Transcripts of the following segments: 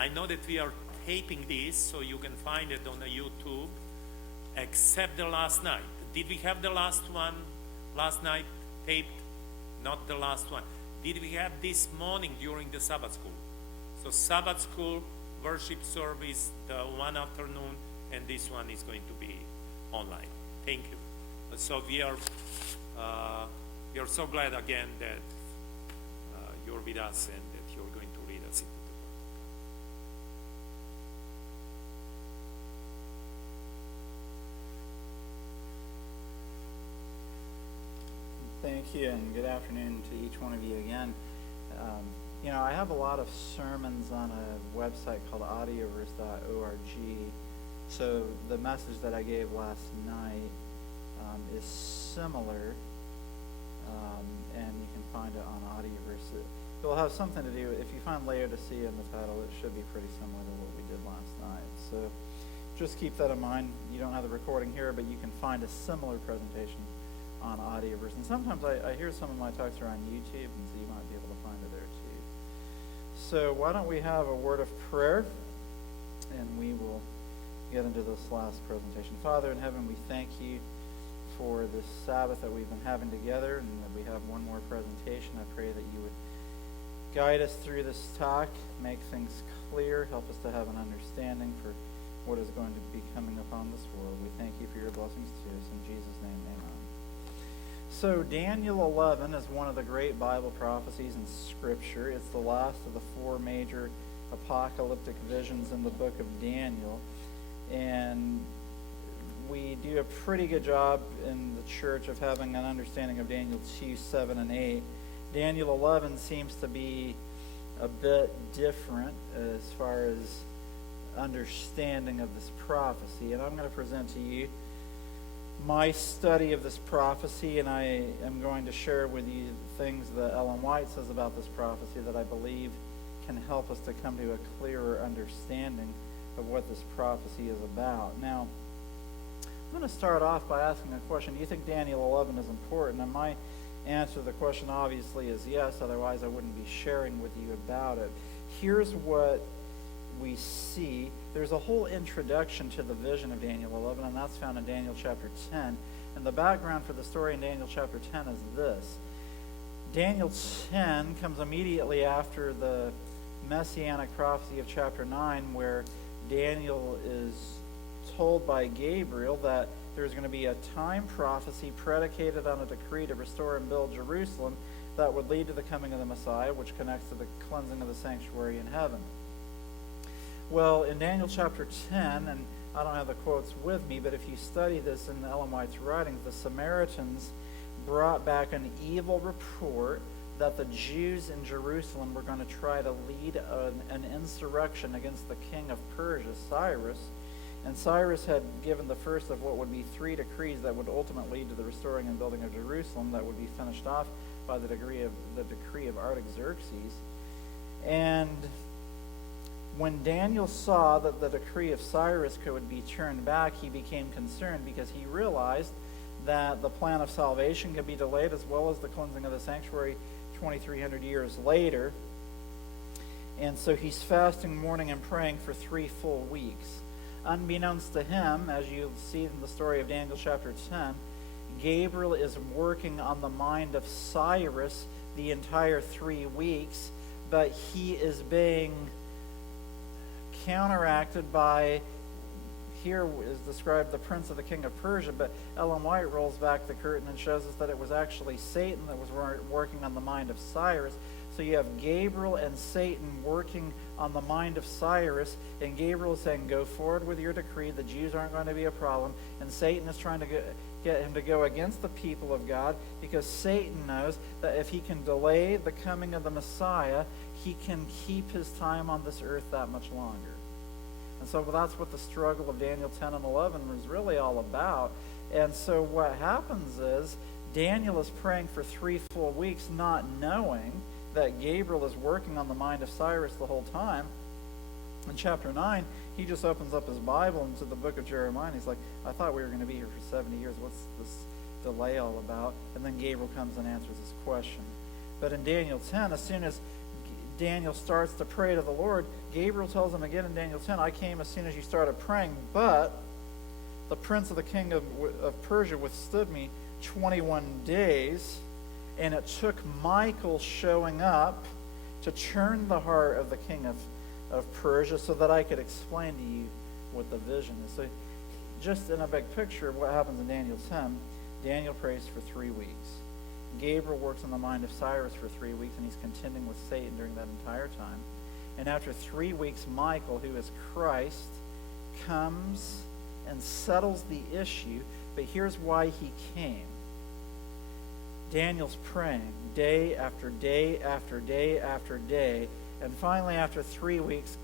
I know that we are taping this, so you can find it on the YouTube, except the last night. Did we have the last one last night taped? Not the last one. Did we have this morning during the Sabbath school? So Sabbath school, worship service, the one afternoon, and this one is going to be online. Thank you. So we are so glad again that you're with us and that you're going to lead us into the Word. Thank you, and good afternoon to each one of you again. I have a lot of sermons on a website called audioverse.org. So the message that I gave last night is similar, and you can find it on Audioverse. It will have something to do, if you find Laodicea in the title, it should be pretty similar to what we did last night. So just keep that in mind. You don't have the recording here, but you can find a similar presentation on Audioverse. And sometimes I hear some of my talks are on YouTube, and so you might be able to find it there too. So why don't we have a word of prayer, and we will get into this last presentation. Father in heaven, we thank you for this Sabbath that we've been having together, and that we have one more presentation. I pray that you would guide us through this talk, make things clear, help us to have an understanding for what is going to be coming upon this world. We thank you for your blessings to us. In Jesus' name, amen. So Daniel 11 is one of the great Bible prophecies in Scripture. It's the last of the four major apocalyptic visions in the book of Daniel. And we do a pretty good job in the church of having an understanding of Daniel 2, 7, and 8. Daniel 11 seems to be a bit different as far as understanding of this prophecy. And I'm going to present to you my study of this prophecy, and I am going to share with you things that Ellen White says about this prophecy that I believe can help us to come to a clearer understanding of what this prophecy is about. Now, I'm going to start off by asking a question. Do you think Daniel 11 is important? And my answer to the question obviously is yes, otherwise I wouldn't be sharing with you about it. Here's what we see. There's a whole introduction to the vision of Daniel 11, and that's found in Daniel chapter 10. And the background for the story in Daniel chapter 10 is this. Daniel 10 comes immediately after the messianic prophecy of chapter 9, where Daniel is told by Gabriel that there's going to be a time prophecy predicated on a decree to restore and build Jerusalem that would lead to the coming of the Messiah, which connects to the cleansing of the sanctuary in heaven. Well, in Daniel chapter 10, and I don't have the quotes with me, but if you study this in Ellen White's writings, the Samaritans brought back an evil report that the Jews in Jerusalem were going to try to lead an insurrection against the king of Persia, Cyrus. And Cyrus had given the first of what would be 3 decrees that would ultimately lead to the restoring and building of Jerusalem, that would be finished off by the decree of Artaxerxes. And when Daniel saw that the decree of Cyrus could be turned back, he became concerned because he realized that the plan of salvation could be delayed, as well as the cleansing of the sanctuary 2,300 years later. And so he's fasting, mourning, and praying for 3 full weeks. Unbeknownst to him, as you see in the story of Daniel chapter 10, Gabriel is working on the mind of Cyrus the entire 3 weeks, but he is being counteracted by, here is described the prince of the king of Persia, but Ellen White rolls back the curtain and shows us that it was actually Satan that was working on the mind of Cyrus. So you have Gabriel and Satan working on the mind of Cyrus, and Gabriel is saying, go forward with your decree, the Jews aren't going to be a problem, and Satan is trying to get him to go against the people of God, because Satan knows that if he can delay the coming of the Messiah, he can keep his time on this earth that much longer. And so that's what the struggle of Daniel 10 and 11 was really all about. And so what happens is Daniel is praying for 3 full weeks, not knowing that Gabriel is working on the mind of Cyrus the whole time. In chapter 9, he just opens up his Bible into the book of Jeremiah, and he's like, I thought we were going to be here for 70 years. What's this delay all about? And then Gabriel comes and answers his question. But in Daniel 10, as soon as Daniel starts to pray to the Lord, Gabriel tells him again in Daniel 10, I came as soon as you started praying, but the prince of the king of Persia withstood me 21 days, and it took Michael showing up to turn the heart of the king of Persia so that I could explain to you what the vision is. So just in a big picture of what happens in Daniel 10, Daniel prays for 3 weeks. Gabriel works on the mind of Cyrus for 3 weeks, and he's contending with Satan during that entire time. And after 3 weeks, Michael, who is Christ, comes and settles the issue. But here's why he came. Daniel's praying day after day after day after day. And finally, after 3 weeks,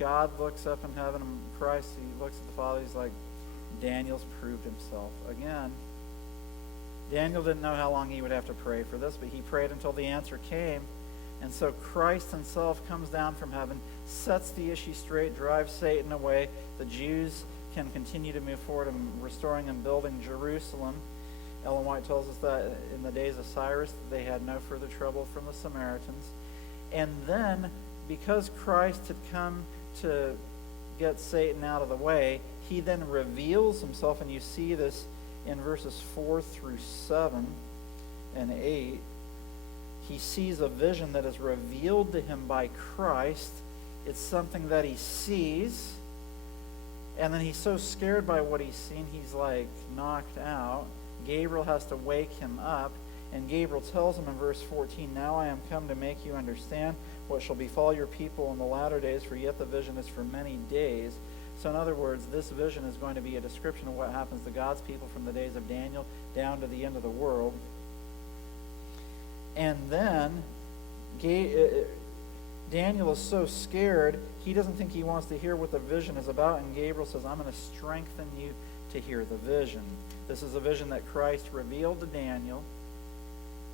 God looks up in heaven, and Christ, he looks at the Father, he's like, Daniel's proved himself again. Daniel didn't know how long he would have to pray for this, but he prayed until the answer came. And so Christ himself comes down from heaven, sets the issue straight, drives Satan away. The Jews can continue to move forward in restoring and building Jerusalem. Ellen White tells us that in the days of Cyrus, they had no further trouble from the Samaritans. And then, because Christ had come to get Satan out of the way, he then reveals himself, and you see this in verses 4 through 7 and 8. He sees a vision that is revealed to him by Christ. It's something that he sees, and then he's so scared by what he's seen, he's like knocked out. Gabriel has to wake him up, and Gabriel tells him in verse 14, Now I am come to make you understand what shall befall your people in the latter days, for yet the vision is for many days. So in other words, this vision is going to be a description of what happens to God's people from the days of Daniel down to the end of the world. And then Daniel is so scared, he doesn't think he wants to hear what the vision is about, and Gabriel says, I'm going to strengthen you to hear the vision. This is a vision that Christ revealed to Daniel,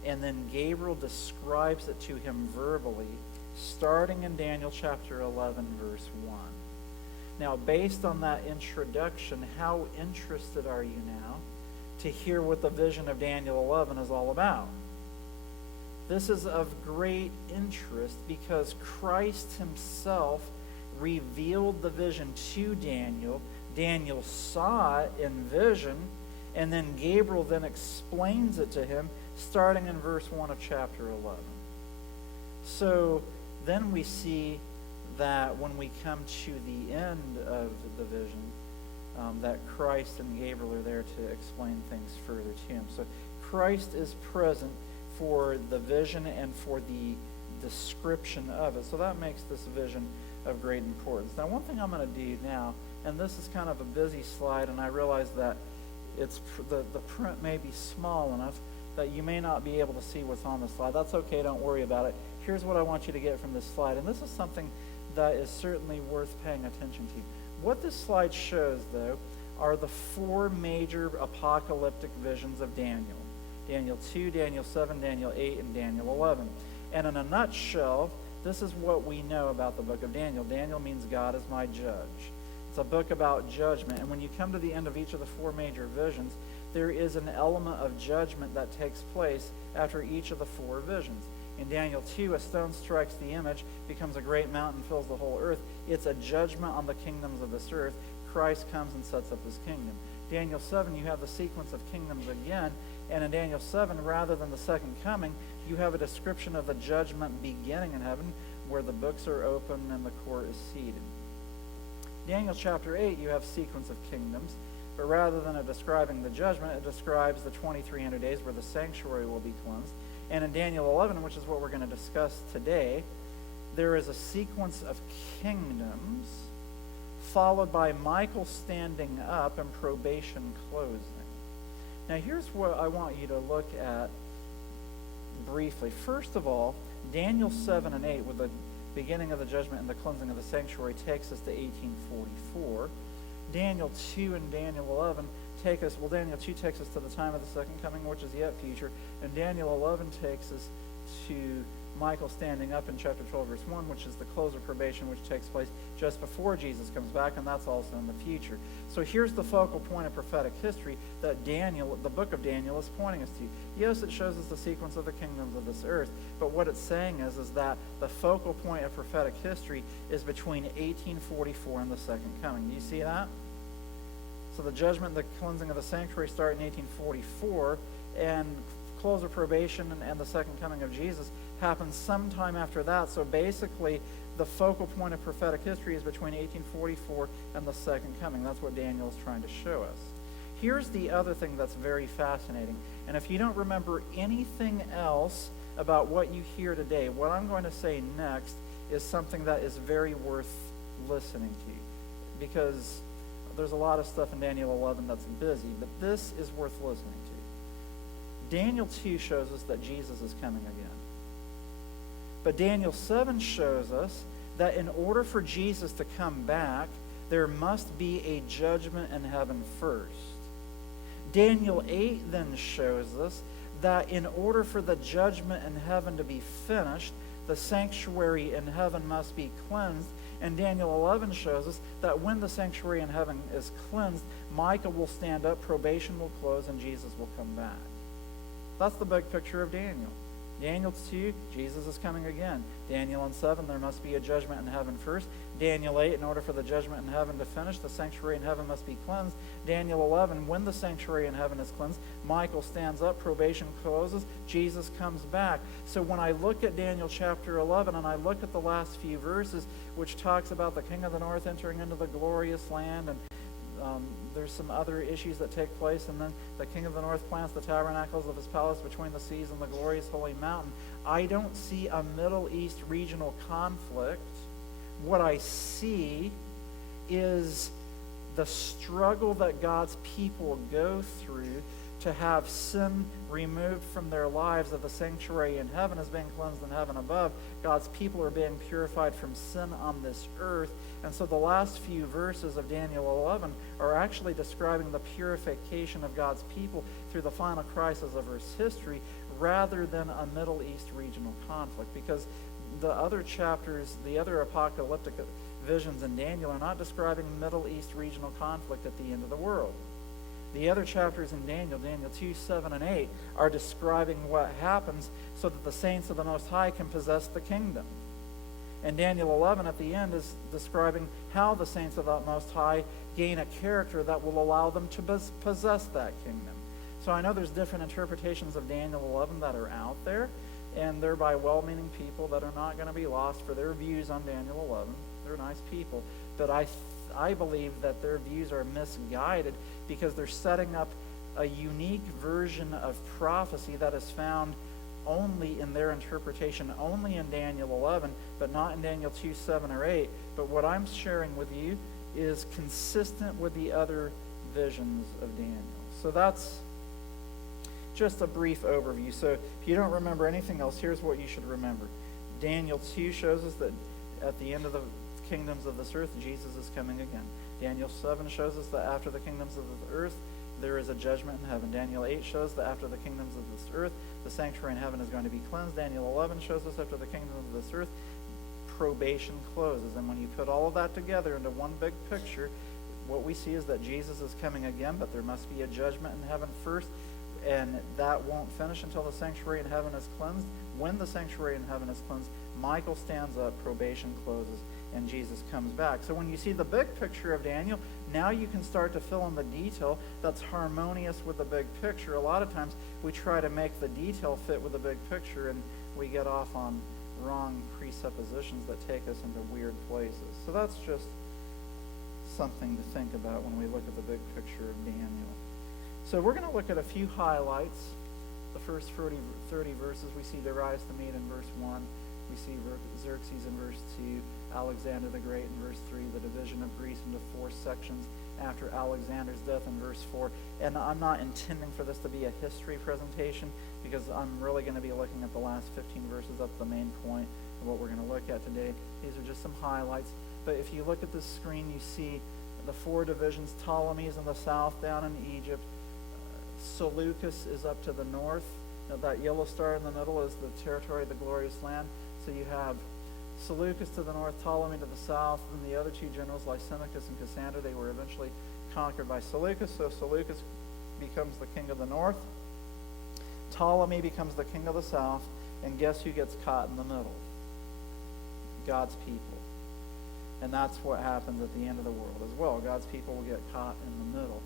and then Gabriel describes it to him verbally, starting in Daniel chapter 11, verse 1. Now, based on that introduction, how interested are you now to hear what the vision of Daniel 11 is all about? This is of great interest because Christ himself revealed the vision to Daniel. Daniel saw it in vision, and then Gabriel then explains it to him, starting in verse 1 of chapter 11. So then we see that when we come to the end of the vision, that Christ and Gabriel are there to explain things further to him. So Christ is present for the vision and for the description of it. So that makes this vision of great importance. Now, one thing I'm going to do now, and this is kind of a busy slide, and I realize that it's the print may be small enough that you may not be able to see what's on the slide. That's okay, don't worry about it. Here's what I want you to get from this slide, and this is something that is certainly worth paying attention to. What this slide shows, though, are the 4 major apocalyptic visions of Daniel. Daniel 2, Daniel 7, Daniel 8, and Daniel 11. And in a nutshell, this is what we know about the book of Daniel. Daniel means God is my judge. It's a book about judgment. And when you come to the end of each of the 4 major visions, there is an element of judgment that takes place after each of the 4 visions. In Daniel 2, a stone strikes the image, becomes a great mountain, fills the whole earth. It's a judgment on the kingdoms of this earth. Christ comes and sets up his kingdom. Daniel 7, you have the sequence of kingdoms again. And in Daniel 7, rather than the second coming, you have a description of the judgment beginning in heaven, where the books are open and the court is seated. Daniel chapter 8, you have sequence of kingdoms. But rather than it describing the judgment, it describes the 2300 days where the sanctuary will be cleansed. And in Daniel 11, which is what we're going to discuss today, there is a sequence of kingdoms followed by Michael standing up and probation closing. Now here's what I want you to look at briefly. First of all, Daniel 7 and 8, with the beginning of the judgment and the cleansing of the sanctuary, takes us to 1844. Daniel 2 and Daniel 11 Daniel 2 takes us to the time of the second coming, which is yet future, and Daniel 11 takes us to Michael standing up in chapter 12, verse 1, which is the close of probation, which takes place just before Jesus comes back, and that's also in the future. So here's the focal point of prophetic history that Daniel, the book of Daniel, is pointing us to. Yes, it shows us the sequence of the kingdoms of this earth, but what it's saying is that the focal point of prophetic history is between 1844 and the second coming. Do you see that? So the judgment, the cleansing of the sanctuary start in 1844, and close of probation and the second coming of Jesus happens sometime after that. So basically, the focal point of prophetic history is between 1844 and the second coming. That's what Daniel is trying to show us. Here's the other thing that's very fascinating. And if you don't remember anything else about what you hear today, what I'm going to say next is something that is very worth listening to, because there's a lot of stuff in Daniel 11 that's busy, but this is worth listening to. Daniel 2 shows us that Jesus is coming again. But Daniel 7 shows us that in order for Jesus to come back, there must be a judgment in heaven first. Daniel 8 then shows us that in order for the judgment in heaven to be finished, the sanctuary in heaven must be cleansed. And Daniel 11 shows us that when the sanctuary in heaven is cleansed, Micah will stand up, probation will close, and Jesus will come back. That's the big picture of Daniel. Daniel 2, Jesus is coming again. Daniel 7, there must be a judgment in heaven first. Daniel 8, in order for the judgment in heaven to finish, the sanctuary in heaven must be cleansed. Daniel 11, when the sanctuary in heaven is cleansed, Michael stands up, probation closes, Jesus comes back. So when I look at Daniel chapter 11 and I look at the last few verses, which talks about the king of the north entering into the glorious land, and there's some other issues that take place, and then the king of the north plants the tabernacles of his palace between the seas and the glorious holy mountain. I don't see a Middle East regional conflict. What I see is the struggle that God's people go through to have sin removed from their lives, that the sanctuary in heaven is being cleansed in heaven above. God's people are being purified from sin on this earth. And so the last few verses of Daniel 11 are actually describing the purification of God's people through the final crisis of Earth's history, rather than a Middle East regional conflict. Because the other chapters, the other apocalyptic visions in Daniel are not describing Middle East regional conflict at the end of the world. The other chapters in Daniel, Daniel 2, 7, and 8, are describing what happens so that the saints of the Most High can possess the kingdom. And Daniel 11 at the end is describing how the saints of the Most High gain a character that will allow them to possess that kingdom. So I know there's different interpretations of Daniel 11 that are out there, and they're by well-meaning people that are not going to be lost for their views on Daniel 11. They're nice people. But I believe that their views are misguided because they're setting up a unique version of prophecy that is found only in their interpretation, only in Daniel 11, but not in Daniel 2, 7, or 8. But what I'm sharing with you is consistent with the other visions of Daniel. So that's just a brief overview. So if you don't remember anything else, here's what you should remember. Daniel 2 shows us that at the end of the kingdoms of this earth, Jesus is coming again. Daniel 7 shows us that after the kingdoms of the earth, there is a judgment in heaven. Daniel 8 shows that after the kingdoms of this earth, the sanctuary in heaven is going to be cleansed. Daniel 11 shows us after the kingdoms of this earth, probation closes. And when you put all of that together into one big picture, what we see is that Jesus is coming again, but there must be a judgment in heaven first, and that won't finish until the sanctuary in heaven is cleansed. When the sanctuary in heaven is cleansed, Michael stands up, probation closes, and Jesus comes back. So when you see the big picture of Daniel, now you can start to fill in the detail that's harmonious with the big picture. A lot of times we try to make the detail fit with the big picture, and we get off on wrong presuppositions that take us into weird places. So that's just something to think about when we look at the big picture of Daniel. So we're going to look at a few highlights. The first 30 verses, we see Darius the Mede in verse 1. We see Xerxes in verse 2, Alexander the Great in verse 3, the division of Greece into 4 sections after Alexander's death in verse 4. And I'm not intending for this to be a history presentation because I'm really going to be looking at the last 15 verses. That's the main point of what we're going to look at today. These are just some highlights. But if you look at this screen, you see the 4 divisions. Ptolemy's in the south down in Egypt. Seleucus is up to the north. Now, that yellow star in the middle is the territory of the glorious land. So you have Seleucus to the north, Ptolemy to the south, and the other two generals, Lysimachus and Cassander, they were eventually conquered by Seleucus. So Seleucus becomes the king of the north. Ptolemy becomes the king of the south. And guess who gets caught in the middle? God's people. And that's what happens at the end of the world as well. God's people will get caught in the middle.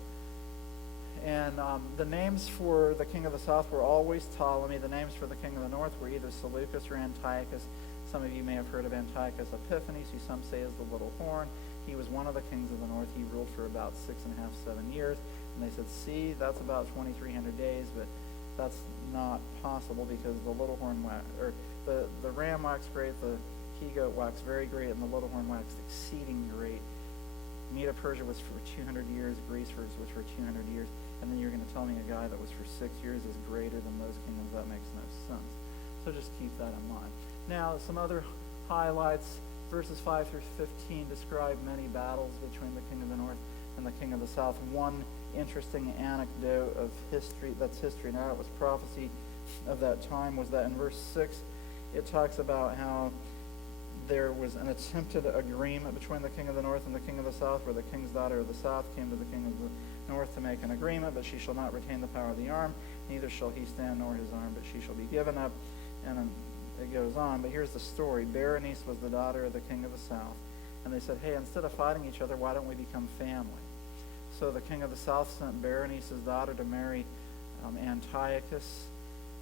And the names for the king of the south were always Ptolemy. The names for the king of the north were either Seleucus or Antiochus. Some of you may have heard of Antiochus Epiphanes, who some say is the little horn. He was one of the kings of the north. He ruled for about 6.5, 7 years. And they said, see, that's about 2,300 days, but that's not possible because the little horn or the ram waxed great, the he-goat waxed very great, and the little horn waxed exceeding great. Medo-Persia was for 200 years, Greece was for 200 years, and then you're going to tell me a guy that was for 6 years is greater than those kingdoms? That makes no sense. So just keep that in mind. Now, some other highlights. Verses 5 through 15 describe many battles between the king of the north and the king of the south. One interesting anecdote of history, that's history now, it was prophecy of that time, was that in verse 6, it talks about how there was an attempted agreement between the king of the north and the king of the south, where the king's daughter of the south came to the king of the north to make an agreement, but she shall not retain the power of the arm, neither shall he stand nor his arm, but she shall be given up. And it goes on, but here's the story. Berenice was the daughter of the king of the south, and they said, hey, instead of fighting each other, why don't we become family? So the king of the south sent Berenice's daughter to marry Antiochus.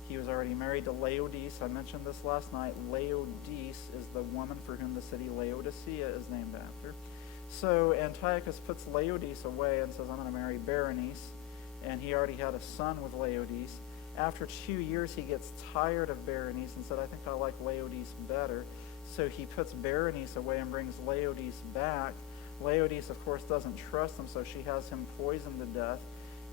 He was already married to Laodice. I mentioned this last night. Laodice is the woman for whom the city Laodicea is named after. So Antiochus puts Laodice away and says, I'm going to marry Berenice. And he already had a son with Laodice. After 2 years, he gets tired of Berenice and said, I think I like Laodice better. So he puts Berenice away and brings Laodice back. Laodice, of course, doesn't trust him, so she has him poisoned to death.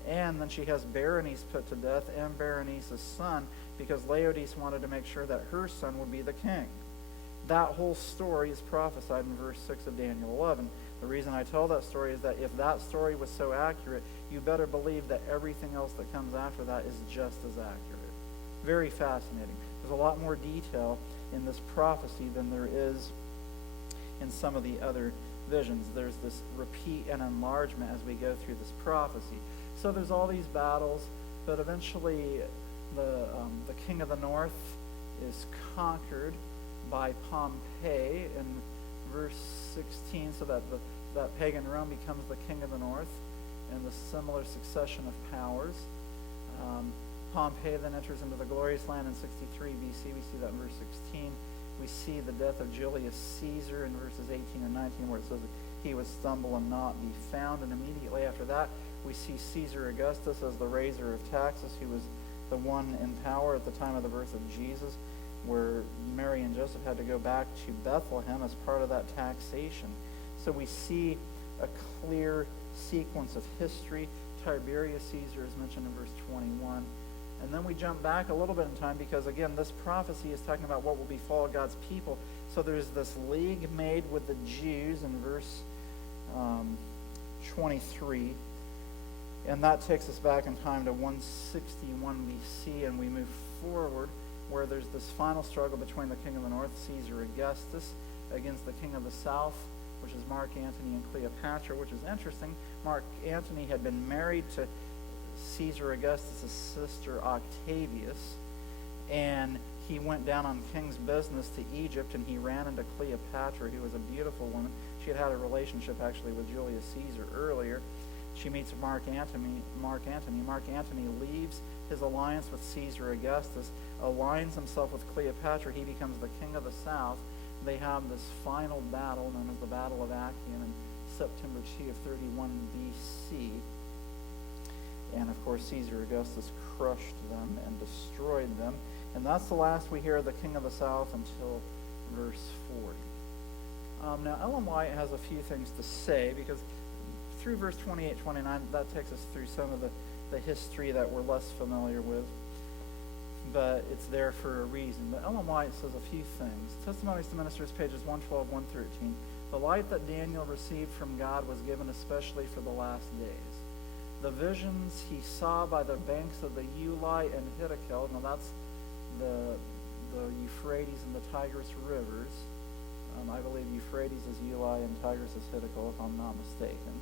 And then she has Berenice put to death and Berenice's son, because Laodice wanted to make sure that her son would be the king. That whole story is prophesied in verse 6 of Daniel 11. The reason I tell that story is that if that story was so accurate, you better believe that everything else that comes after that is just as accurate. Very fascinating. There's a lot more detail in this prophecy than there is in some of the other visions. There's this repeat and enlargement as we go through this prophecy. So there's all these battles, but eventually the king of the north is conquered by Pompey in verse 16, so that that pagan Rome becomes the king of the north, and the similar succession of powers. Pompey then enters into the glorious land in 63 BC. We see that in verse 16. We see the death of Julius Caesar in verses 18 and 19, where it says that he would stumble and not be found. And immediately after that, we see Caesar Augustus as the raiser of taxes, who was the one in power at the time of the birth of Jesus, where Mary and Joseph had to go back to Bethlehem as part of that taxation. So we see a clear sequence of history. Tiberius Caesar is mentioned in verse 21. And then we jump back a little bit in time because, again, this prophecy is talking about what will befall God's people. So there's this league made with the Jews in verse 23. And that takes us back in time to 161 BC, and we move forward where there's this final struggle between the king of the north, Caesar Augustus, against the king of the south, which is Mark Antony and Cleopatra, which is interesting. Mark Antony had been married to Caesar Augustus' sister Octavius, and he went down on king's business to Egypt, and he ran into Cleopatra, who was a beautiful woman. She had had a relationship actually with Julius Caesar earlier. She meets Mark Antony. Mark Antony leaves his alliance with Caesar Augustus, aligns himself with Cleopatra. He becomes the king of the south. They have this final battle known as the Battle of Actium in September 2 of 31 BC. And of course, Caesar Augustus crushed them and destroyed them. And that's the last we hear of the king of the south until verse 40. Now, Ellen White has a few things to say, because through verse 28, 29, that takes us through some of the history that we're less familiar with. But it's there for a reason. But Ellen White says a few things. Testimonies to Ministers, pages 112, 113. The light that Daniel received from God was given especially for the last days. the visions he saw by the banks of the Uli and Hiddekel. Now that's the Euphrates and the Tigris rivers. I believe Euphrates is Uli and Tigris is Hiddekel, if I'm not mistaken.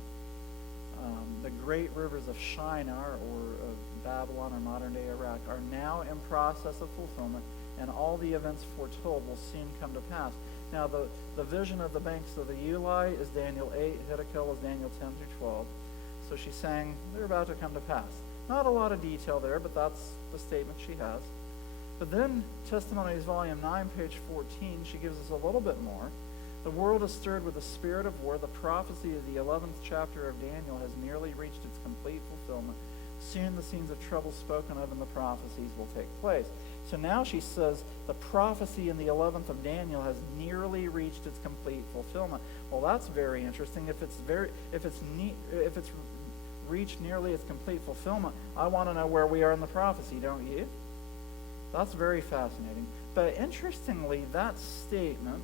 The great rivers of Shinar, or of Babylon, or modern-day Iraq, are now in process of fulfillment, and all the events foretold will soon come to pass. Now, the vision of the banks of the Uli is Daniel 8, Hiddekel is Daniel 10 through 12. So she's saying they're about to come to pass. Not a lot of detail there, but that's the statement she has. But then, Testimonies, Volume 9, page 14, she gives us a little bit more. The world is stirred with the spirit of war. The prophecy of the 11th chapter of Daniel has nearly reached its complete fulfillment. Soon the scenes of trouble spoken of in the prophecies will take place. So now she says the prophecy in the 11th of Daniel has nearly reached its complete fulfillment. Well, that's very interesting. If it's reached nearly its complete fulfillment, I want to know where we are in the prophecy, don't you? That's very fascinating. But interestingly, that statement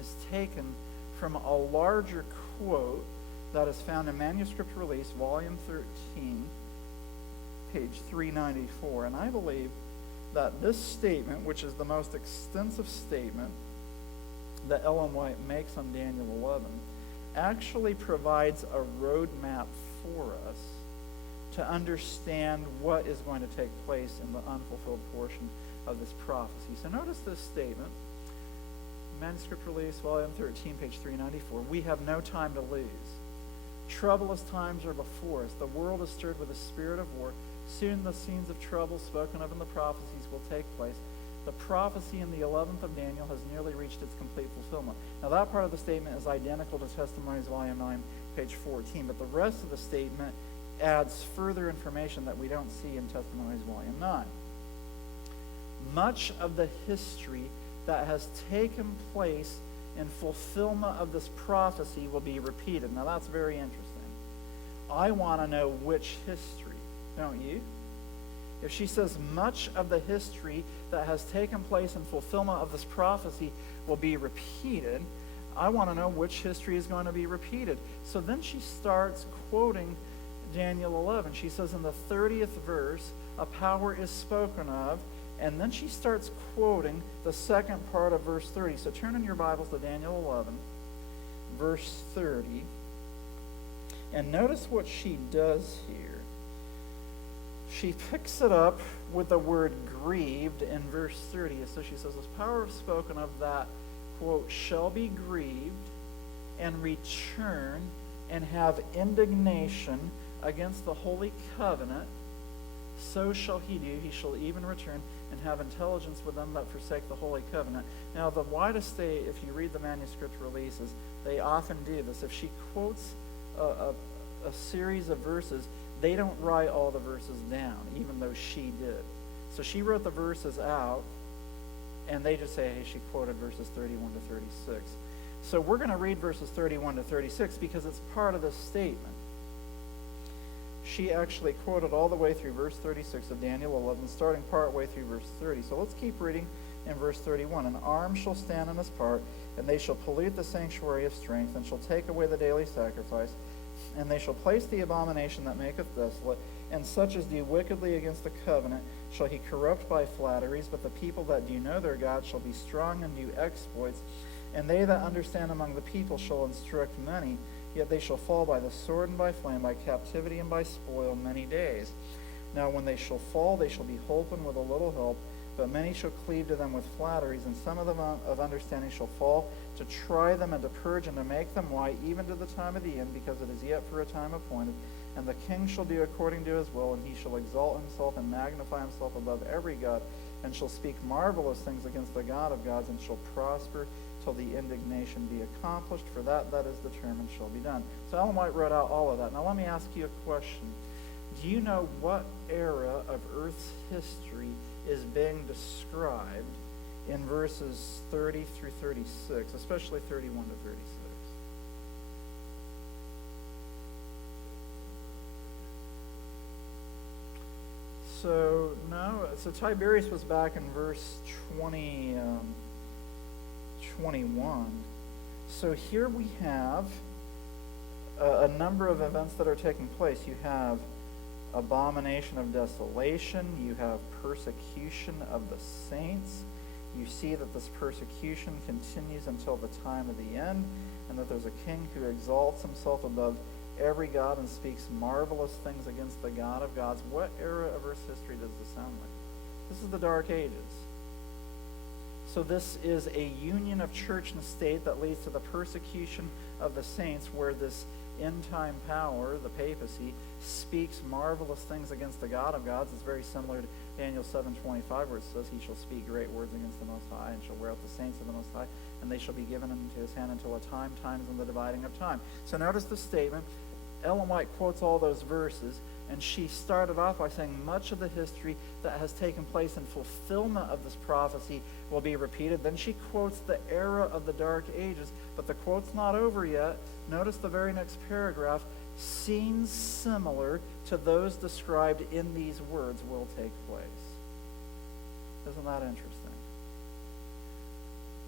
is taken from a larger quote that is found in Manuscript Release, Volume 13, page 394. And I believe that this statement, which is the most extensive statement that Ellen White makes on Daniel 11, actually provides a roadmap for us to understand what is going to take place in the unfulfilled portion of this prophecy. So notice this statement. Manuscript Release, Volume 13, page 394. We have no time to lose. Troublous times are before us. The world is stirred with a spirit of war. Soon the scenes of trouble spoken of in the prophecies will take place. The prophecy in the 11th of Daniel has nearly reached its complete fulfillment. Now that part of the statement is identical to Testimonies, Volume 9, page 14, but the rest of the statement adds further information that we don't see in Testimonies, Volume 9. Much of the history that has taken place in fulfillment of this prophecy will be repeated. Now that's very interesting. I want to know which history, don't you? If she says much of the history that has taken place in fulfillment of this prophecy will be repeated, I want to know which history is going to be repeated. So then she starts quoting Daniel 11. She says in the 30th verse, a power is spoken of, and then she starts quoting the second part of verse 30. So turn in your Bibles to Daniel 11, verse 30. And notice what she does here. She picks it up with the word grieved in verse 30. So she says, this power is spoken of that, quote, shall be grieved and return and have indignation against the holy covenant. So shall he do. He shall even return and have intelligence with them that forsake the holy covenant. Now, the widest if you read the manuscript releases, they often do this. If she quotes a series of verses, they don't write all the verses down, even though she did. So she wrote the verses out, and they just say, hey, she quoted verses 31 to 36. So we're going to read verses 31 to 36 because it's part of this statement. She actually quoted all the way through verse 36 of Daniel 11, starting part way through verse 30. So let's keep reading in verse 31. An arm shall stand in his part, and they shall pollute the sanctuary of strength, and shall take away the daily sacrifice, and they shall place the abomination that maketh desolate, and such as do wickedly against the covenant shall he corrupt by flatteries, but the people that do know their God shall be strong and do exploits, and they that understand among the people shall instruct many, yet they shall fall by the sword and by flame, by captivity and by spoil many days. Now when they shall fall, they shall be holpen with a little help, but many shall cleave to them with flatteries, and some of them of understanding shall fall, to try them and to purge and to make them white, even to the time of the end, because it is yet for a time appointed. And the king shall do according to his will, and he shall exalt himself and magnify himself above every god, and shall speak marvelous things against the God of gods, and shall prosper till the indignation be accomplished, for that is determined shall be done. So Ellen White wrote out all of that. Now let me ask you a question. Do you know what era of Earth's history is being described in verses 30 through 36, especially 31 to 36? So Tiberius was back in verse 21. So here we have a number of events that are taking place. You have abomination of desolation. You have persecution of the saints. You see that this persecution continues until the time of the end, and that there's a king who exalts himself above every god and speaks marvelous things against the God of gods. What era of Earth's history does this sound like? This is the Dark Ages. So this is a union of church and state that leads to the persecution of the saints, where this end-time power, the papacy, speaks marvelous things against the God of gods. It's very similar to Daniel 7:25, where it says, he shall speak great words against the Most High, and shall wear out the saints of the Most High, and they shall be given into his hand until a times and the dividing of time. So notice the statement. Ellen White quotes all those verses, and she started off by saying much of the history that has taken place in fulfillment of this prophecy will be repeated. Then she quotes the era of the Dark Ages, but the quote's not over yet. Notice the very next paragraph. Scenes similar to those described in these words will take place. Isn't that interesting?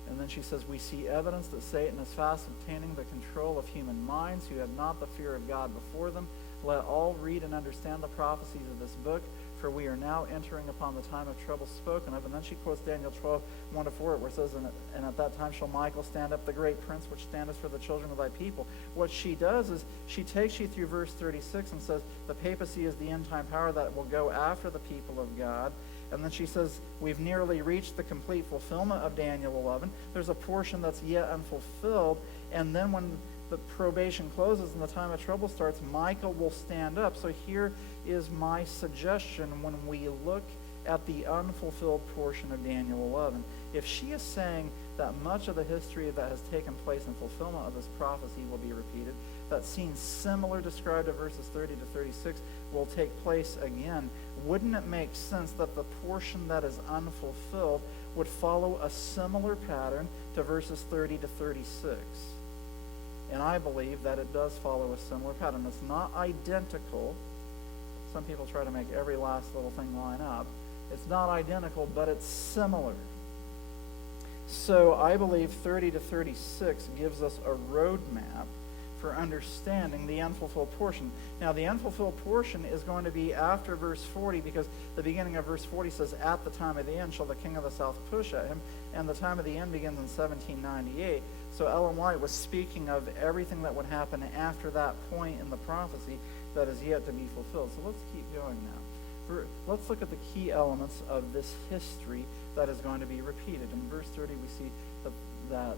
And then she says, we see evidence that Satan is fast obtaining the control of human minds who have not the fear of God before them. Let all read and understand the prophecies of this book, for we are now entering upon the time of trouble spoken of. And then she quotes Daniel 12:1-4, where it says, and at that time shall Michael stand up, the great prince, which standeth for the children of thy people. What she does is she takes you through verse 36 and says the papacy is the end-time power that will go after the people of God. And then she says, we've nearly reached the complete fulfillment of Daniel 11. There's a portion that's yet unfulfilled. And then when the probation closes and the time of trouble starts, Michael will stand up. So here is my suggestion when we look at the unfulfilled portion of Daniel 11. If she is saying that much of the history that has taken place in fulfillment of this prophecy will be repeated, that scenes similar described in verses 30 to 36 will take place again, wouldn't it make sense that the portion that is unfulfilled would follow a similar pattern to verses 30 to 36? And I believe that it does follow a similar pattern. It's not identical. Some people try to make every last little thing line up. It's not identical, but it's similar. So I believe 30 to 36 gives us a roadmap for understanding the unfulfilled portion. Now, the unfulfilled portion is going to be after verse 40, because the beginning of verse 40 says, at the time of the end shall the king of the south push at him, and the time of the end begins in 1798. So Ellen White was speaking of everything that would happen after that point in the prophecy that is yet to be fulfilled. So let's keep going now. Let's look at the key elements of this history that is going to be repeated. In verse 30, we see that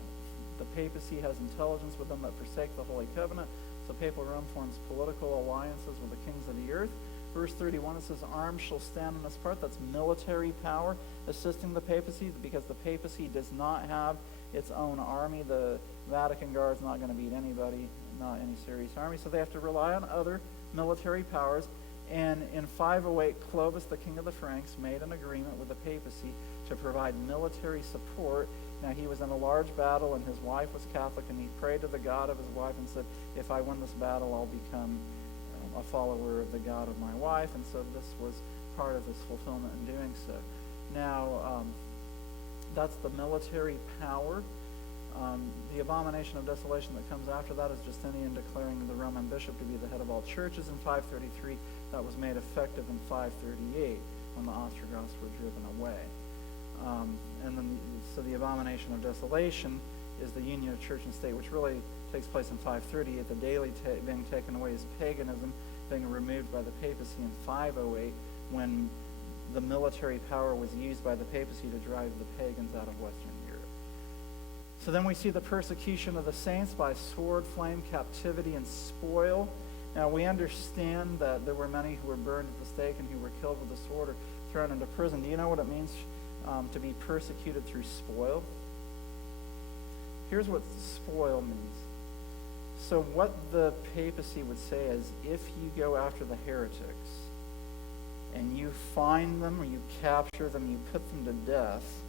the papacy has intelligence with them that forsake the Holy Covenant. So papal Rome forms political alliances with the kings of the earth. Verse 31, it says, arms shall stand on this part. That's military power assisting the papacy, because the papacy does not have its own army. The Vatican Guard's not going to beat anybody, not any serious army. So they have to rely on other military powers. And in 508, Clovis, the king of the Franks, made an agreement with the papacy to provide military support. Now, he was in a large battle, and his wife was Catholic, and he prayed to the God of his wife and said, if I win this battle, I'll become a follower of the God of my wife. And so this was part of his fulfillment in doing so. Now, that's the military power. The abomination of desolation that comes after that is Justinian declaring the Roman bishop to be the head of all churches in 533. That was made effective in 538 when the Ostrogoths were driven away. And then, so the abomination of desolation is the union of church and state, which really takes place in 538. The daily being taken away is paganism being removed by the papacy in 508, when the military power was used by the papacy to drive the pagans out of Western Europe. So then we see the persecution of the saints by sword, flame, captivity, and spoil. Now, we understand that there were many who were burned at the stake and who were killed with the sword or thrown into prison. Do you know what it means to be persecuted through spoil? Here's what spoil means. So what the papacy would say is, if you go after the heretics and you find them or you capture them, you put them to death,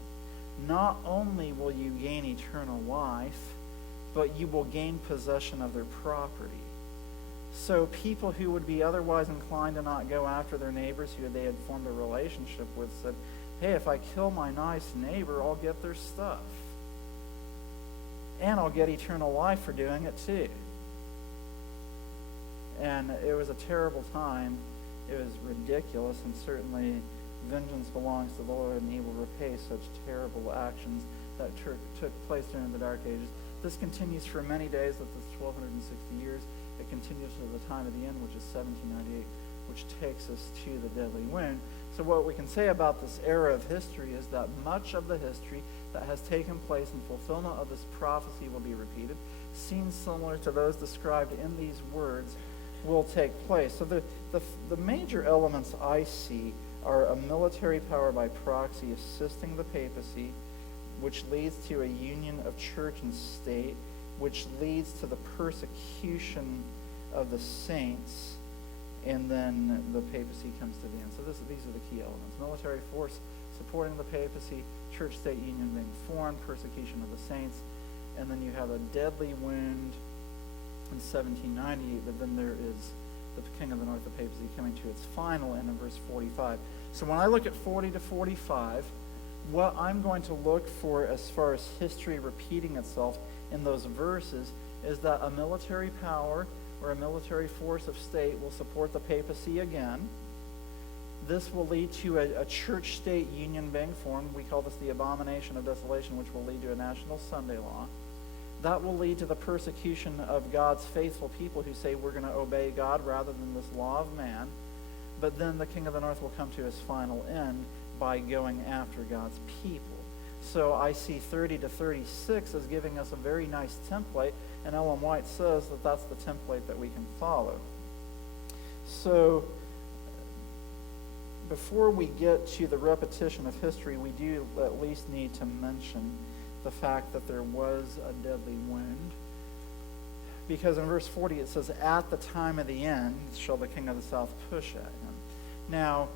not only will you gain eternal life, but you will gain possession of their property. So people who would be otherwise inclined to not go after their neighbors who they had formed a relationship with said, hey, if I kill my nice neighbor, I'll get their stuff. And I'll get eternal life for doing it too. And it was a terrible time. It was ridiculous, and certainly vengeance belongs to the Lord, and he will repay such terrible actions that took place during the Dark Ages. This continues for many days, that's 1,260 years. It continues to the time of the end, which is 1798, which takes us to the deadly wound. So what we can say about this era of history is that much of the history that has taken place in fulfillment of this prophecy will be repeated. Scenes similar to those described in these words will take place. So the major elements I see are a military power by proxy assisting the papacy, which leads to a union of church and state, which leads to the persecution of the saints, and then the papacy comes to the end. So these are the key elements. Military force supporting the papacy, church-state union being formed, persecution of the saints, and then you have a deadly wound in 1798, but then there is the king of the north, the papacy, coming to its final end in verse 45. So when I look at 40 to 45, what I'm going to look for as far as history repeating itself in those verses is that a military power or a military force of state will support the papacy again. This will lead to a church-state union being formed. We call this the abomination of desolation, which will lead to a national Sunday law. That will lead to the persecution of God's faithful people who say we're going to obey God rather than this law of man. But then the king of the north will come to his final end by going after God's people. So I see 30 to 36 as giving us a very nice template, and Ellen White says that that's the template that we can follow. So before we get to the repetition of history, we do at least need to mention the fact that there was a deadly wound. Because in verse 40 it says, at the time of the end shall the king of the south push at him. Now,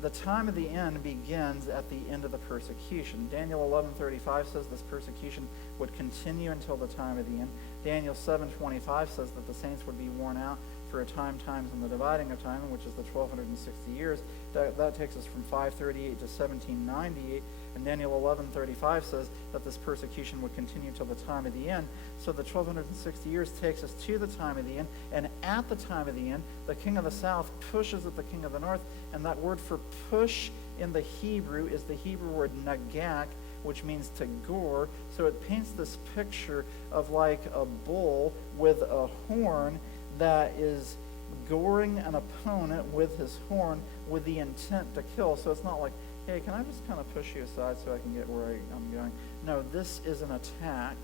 the time of the end begins at the end of the persecution. Daniel 11:35 says this persecution would continue until the time of the end. Daniel 7:25 says that the saints would be worn out for a time, times, and the dividing of time, which is the 1,260 years. That takes us from 538 to 1798. And Daniel 11:35 says that this persecution would continue till the time of the end. So the 1,260 years takes us to the time of the end. And at the time of the end, the king of the south pushes at the king of the north. And that word for push in the Hebrew is the Hebrew word nagak, which means to gore. So it paints this picture of like a bull with a horn that is goring an opponent with his horn with the intent to kill. So it's not like, hey, can I just kind of push you aside so I can get where I'm going? No, this is an attack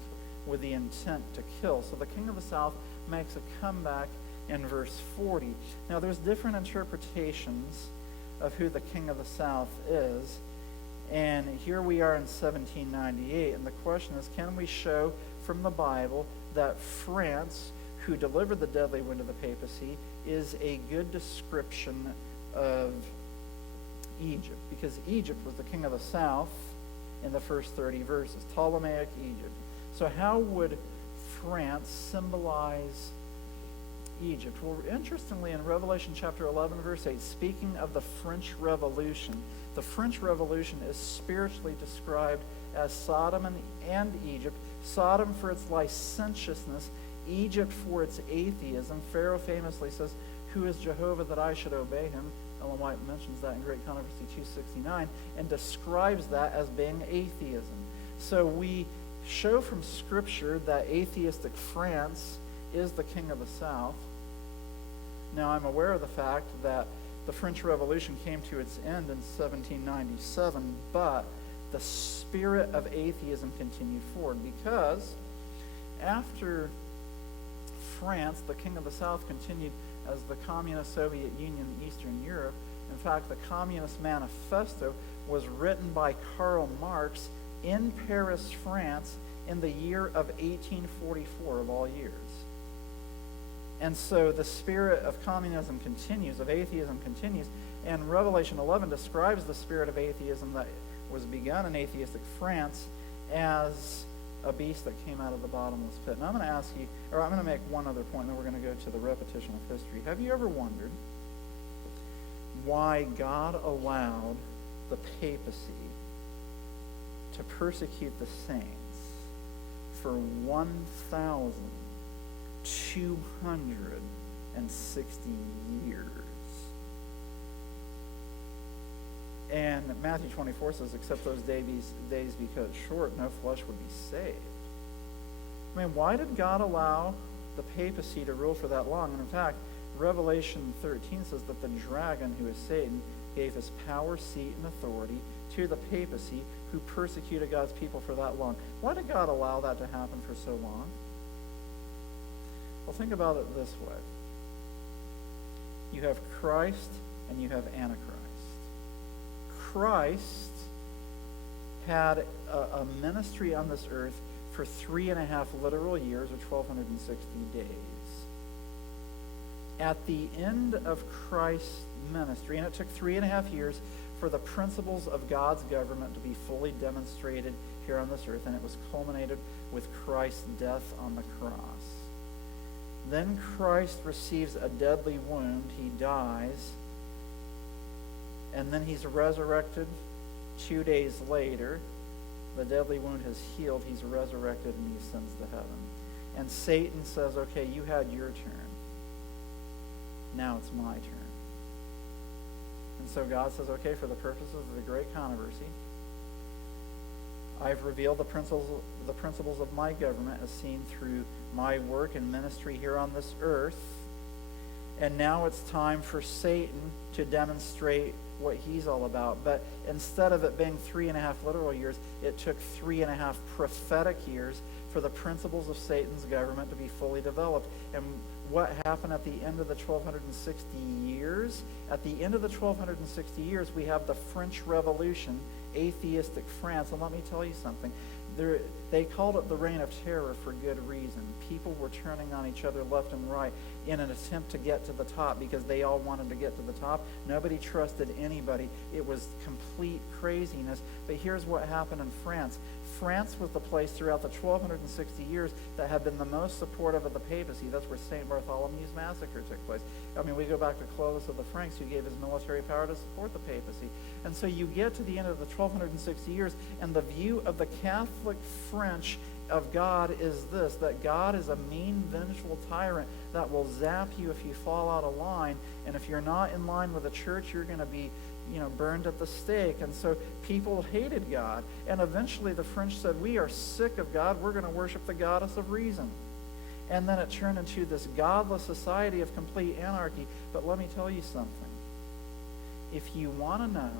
with the intent to kill. So the king of the south makes a comeback in verse 40. Now there's different interpretations of who the king of the south is. And here we are in 1798. And the question is, can we show from the Bible that France, who delivered the deadly wound of the papacy, is a good description of Egypt? Because Egypt was the king of the south in the first 30 verses, Ptolemaic Egypt. So how would France symbolize Egypt? Well, interestingly, in Revelation chapter 11, verse 8, speaking of the French Revolution, the French Revolution is spiritually described as Sodom and Egypt. Sodom for its licentiousness, Egypt for its atheism. Pharaoh famously says, who is Jehovah that I should obey him? Ellen White mentions that in Great Controversy 269 and describes that as being atheism. So we show from Scripture that atheistic France is the king of the south. Now I'm aware of the fact that the French Revolution came to its end in 1797, but the spirit of atheism continued forward because after France, the king of the south continued as the communist Soviet Union in Eastern Europe. In fact, the Communist Manifesto was written by Karl Marx in Paris, France, in the year of 1844 of all years. And so the spirit of communism continues, of atheism continues, and Revelation 11 describes the spirit of atheism that was begun in atheistic France as a beast that came out of the bottomless pit. And I'm going to ask you, or I'm going to make one other point, and then we're going to go to the repetition of history. Have you ever wondered why God allowed the papacy to persecute the saints for 1,260 years. And Matthew 24 says, except those days be cut short, no flesh would be saved. I mean, why did God allow the papacy to rule for that long? And in fact, Revelation 13 says that the dragon, who is Satan, gave his power, seat, and authority to the papacy, who persecuted God's people for that long. Why did God allow that to happen for so long? Well, think about it this way. You have Christ and you have Antichrist. Christ had a ministry on this earth for 3.5 literal years, or 1,260 days. At the end of Christ's ministry, and it took 3.5 years for the principles of God's government to be fully demonstrated here on this earth, and it was culminated with Christ's death on the cross. Then Christ receives a deadly wound. He dies. And then he's resurrected 2 days later. The deadly wound has healed. He's resurrected and he ascends to heaven. And Satan says, okay, you had your turn. Now it's my turn. And so God says, okay, for the purposes of the great controversy, I've revealed the principles of my government as seen through my work and ministry here on this earth. And now it's time for Satan to demonstrate what he's all about. But instead of it being 3.5 literal years, it took 3.5 prophetic years for the principles of Satan's government to be fully developed. And what happened at the end of the 1,260 years? At the end of the 1,260 years, we have the French Revolution, atheistic France. And let me tell you something. They called it the Reign of Terror for good reason. People were turning on each other left and right in an attempt to get to the top because they all wanted to get to the top. Nobody trusted anybody. It was complete craziness. But here's what happened in France. France was the place throughout the 1,260 years that had been the most supportive of the papacy. That's where St. Bartholomew's massacre took place. I mean, we go back to Clovis of the Franks, who gave his military power to support the papacy. And so you get to the end of the 1,260 years, and the view of the Catholic French of God is this, that God is a mean, vengeful tyrant that will zap you if you fall out of line, and if you're not in line with the church, you're going to be burned at the stake. And so people hated God. And eventually the French said, we are sick of God. We're going to worship the goddess of reason. And then it turned into this godless society of complete anarchy. But let me tell you something. If you want to know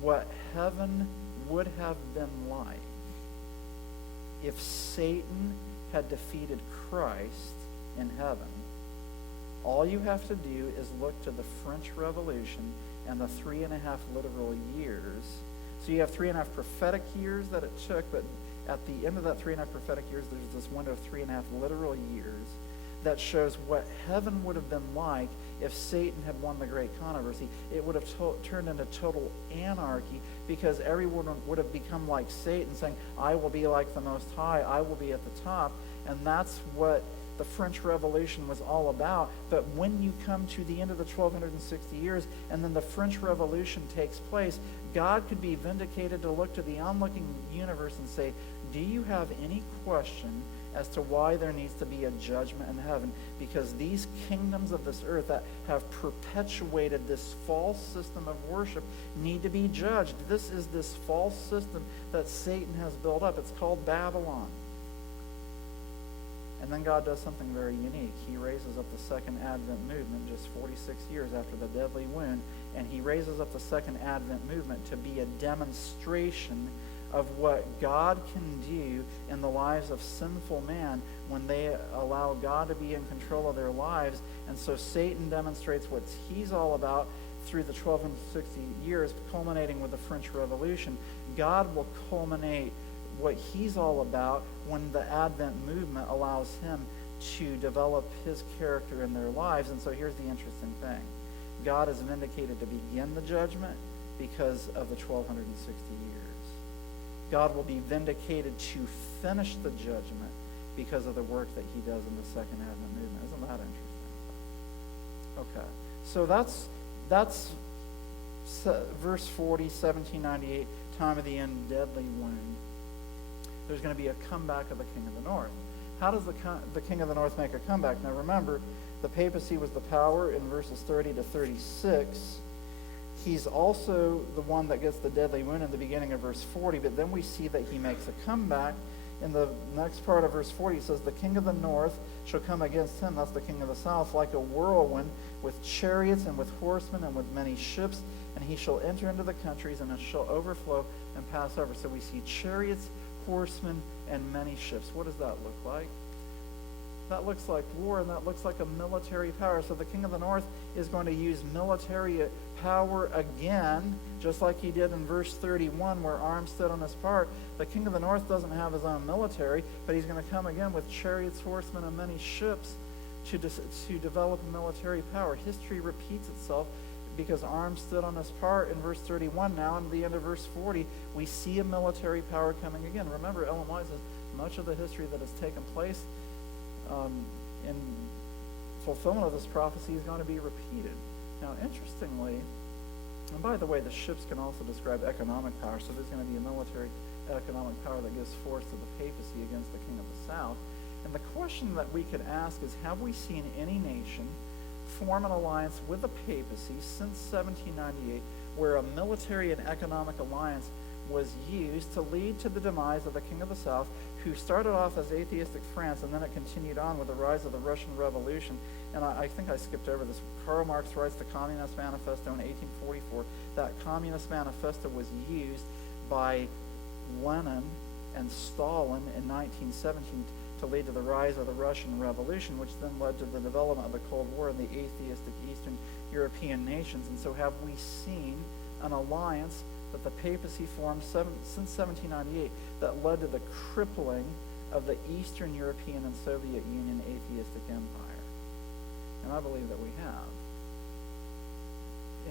what heaven would have been like if Satan had defeated Christ in heaven, all you have to do is look to the French Revolution and the 3.5 literal years. So you have 3.5 prophetic years that it took, but at the end of that 3.5 prophetic years, there's this window of 3.5 literal years that shows what heaven would have been like if Satan had won the great controversy. It would have turned into total anarchy because everyone would have become like Satan, saying, I will be like the Most High, I will be at the top. And that's what the French Revolution was all about. But when you come to the end of the 1,260 years and then the French Revolution takes place, God could be vindicated to look to the onlooking universe and say, do you have any question as to why there needs to be a judgment in heaven? Because these kingdoms of this earth that have perpetuated this false system of worship need to be judged. This is this false system that Satan has built up. It's called Babylon. And then God does something very unique. He raises up the Second Advent movement just 46 years after the deadly wound, and he raises up the Second Advent movement to be a demonstration of what God can do in the lives of sinful man when they allow God to be in control of their lives. And so Satan demonstrates what he's all about through the 1,260 years, culminating with the French Revolution. God will culminate what he's all about when the Advent movement allows him to develop his character in their lives. And so here's the interesting thing. God is vindicated to begin the judgment because of the 1,260 years. God will be vindicated to finish the judgment because of the work that he does in the Second Advent movement. Isn't that interesting? Okay. So that's verse 40, 1798, time of the end, deadly wound. There's going to be a comeback of the king of the north. how does the king of the north make a comeback? Now remember, the papacy was the power in verses 30 to 36. He's also the one that gets the deadly wound in the beginning of verse 40, but then we see that he makes a comeback. In the next part of verse 40, it says, the king of the north shall come against him, that's the king of the south, like a whirlwind, with chariots and with horsemen and with many ships, and he shall enter into the countries, and it shall overflow and pass over. So we see chariots, horsemen, and many ships. What does that look like? That looks like war, and that looks like a military power. So the king of the north is going to use military power again, just like he did in verse 31, where arms stood on his part. The king of the north doesn't have his own military, but he's going to come again with chariots, horsemen, and many ships to develop a military power. History repeats itself because arms stood on his part in verse 31. Now in the end of verse 40, we see a military power coming again. Remember, Ellen White says much of the history that has taken place in fulfillment of this prophecy is going to be repeated. Now, interestingly, and by the way, the ships can also describe economic power, so there's going to be a military economic power that gives force to the papacy against the king of the south. And the question that we could ask is, have we seen any nation form an alliance with the papacy since 1798 where a military and economic alliance was used to lead to the demise of the king of the south, who started off as atheistic France, and then it continued on with the rise of the Russian Revolution. And I think I skipped over this. Karl Marx writes the Communist Manifesto in 1844. That Communist Manifesto was used by Lenin and Stalin in 1917 to lead to the rise of the Russian Revolution, which then led to the development of the Cold War in the atheistic Eastern European nations. And so have we seen an alliance that the papacy formed since 1798 that led to the crippling of the Eastern European and Soviet Union atheistic empire? And I believe that we have.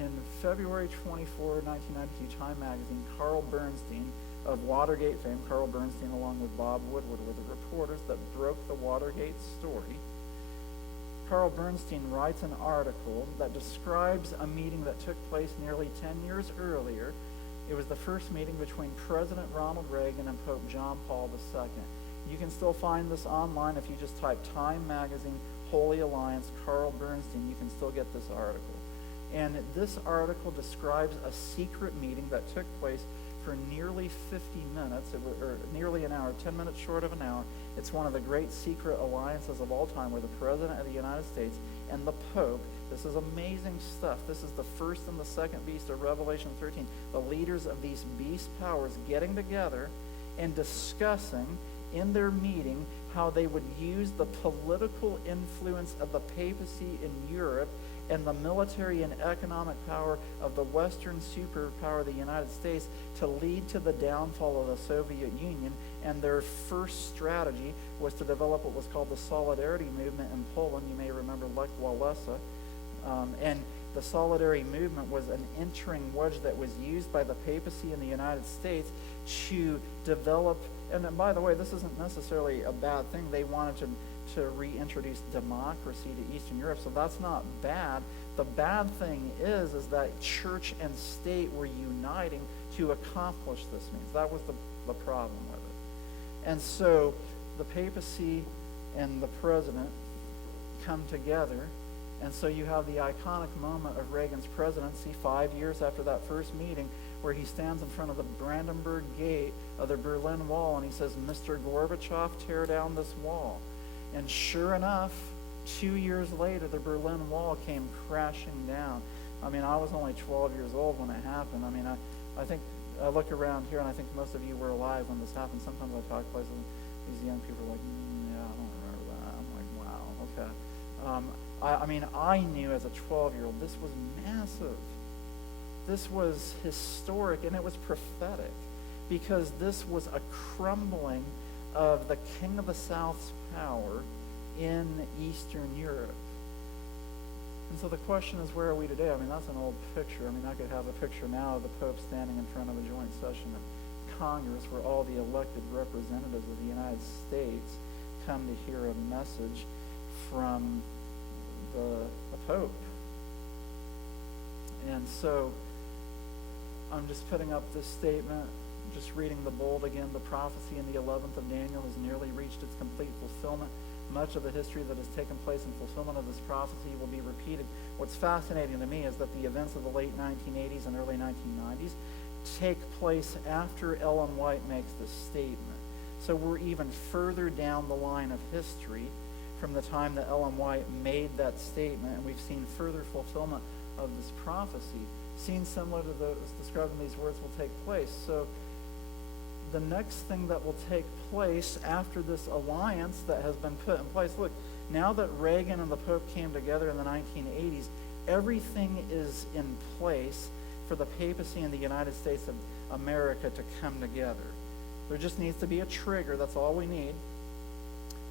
In February 24, 1992, Time magazine, Carl Bernstein of Watergate fame, Carl Bernstein along with Bob Woodward were the reporters that broke the Watergate story. Carl Bernstein writes an article that describes a meeting that took place nearly 10 years earlier. It was the first meeting between President Ronald Reagan and Pope John Paul II. You can still find this online if you just type Time Magazine, Holy Alliance, Carl Bernstein. You can still get this article. And this article describes a secret meeting that took place for nearly 50 minutes, or nearly an hour, 10 minutes short of an hour. It's one of the great secret alliances of all time where the President of the United States and the Pope, this is amazing stuff. This is the first and the second beast of Revelation 13. The leaders of these beast powers getting together and discussing in their meeting how they would use the political influence of the papacy in Europe and the military and economic power of the Western superpower, the United States, to lead to the downfall of the Soviet Union. And their first strategy was to develop what was called the Solidarity movement in Poland. You may remember Lech Walesa. And the Solidarity movement was an entering wedge that was used by the papacy in the United States to develop, and by the way, this isn't necessarily a bad thing. They wanted to reintroduce democracy to Eastern Europe, so that's not bad. The bad thing is that church and state were uniting to accomplish this means. That was the problem with it. And so the papacy and the president come together, and so you have the iconic moment of Reagan's presidency 5 years after that first meeting, where he stands in front of the Brandenburg Gate of the Berlin Wall and he says, "Mr. Gorbachev, tear down this wall." And sure enough, 2 years later, the Berlin Wall came crashing down. I mean, I was only 12 years old when it happened. I mean, I think I look around here and I think most of you were alive when this happened. Sometimes I talk to places and these young people are like, yeah, I don't remember that. I'm like, wow, okay. I mean, I knew as a 12-year-old this was massive. This was historic, and it was prophetic, because this was a crumbling of the King of the South's power in Eastern Europe. And so the question is, where are we today? I mean, that's an old picture. I mean, I could have a picture now of the Pope standing in front of a joint session of Congress where all the elected representatives of the United States come to hear a message from the Pope. And so I'm just putting up this statement just reading the bold again, the prophecy in the 11th of Daniel has nearly reached its complete fulfillment. Much of the history that has taken place in fulfillment of this prophecy will be repeated. What's fascinating to me is that the events of the late 1980s and early 1990s take place after Ellen White makes this statement. So we're even further down the line of history from the time that Ellen White made that statement, and we've seen further fulfillment of this prophecy. Scenes similar to those described in these words will take place. So the next thing that will take place after this alliance that has been put in place, look, now that Reagan and the Pope came together in the 1980s, everything is in place for the papacy and the United States of America to come together. There just needs to be a trigger. That's all we need.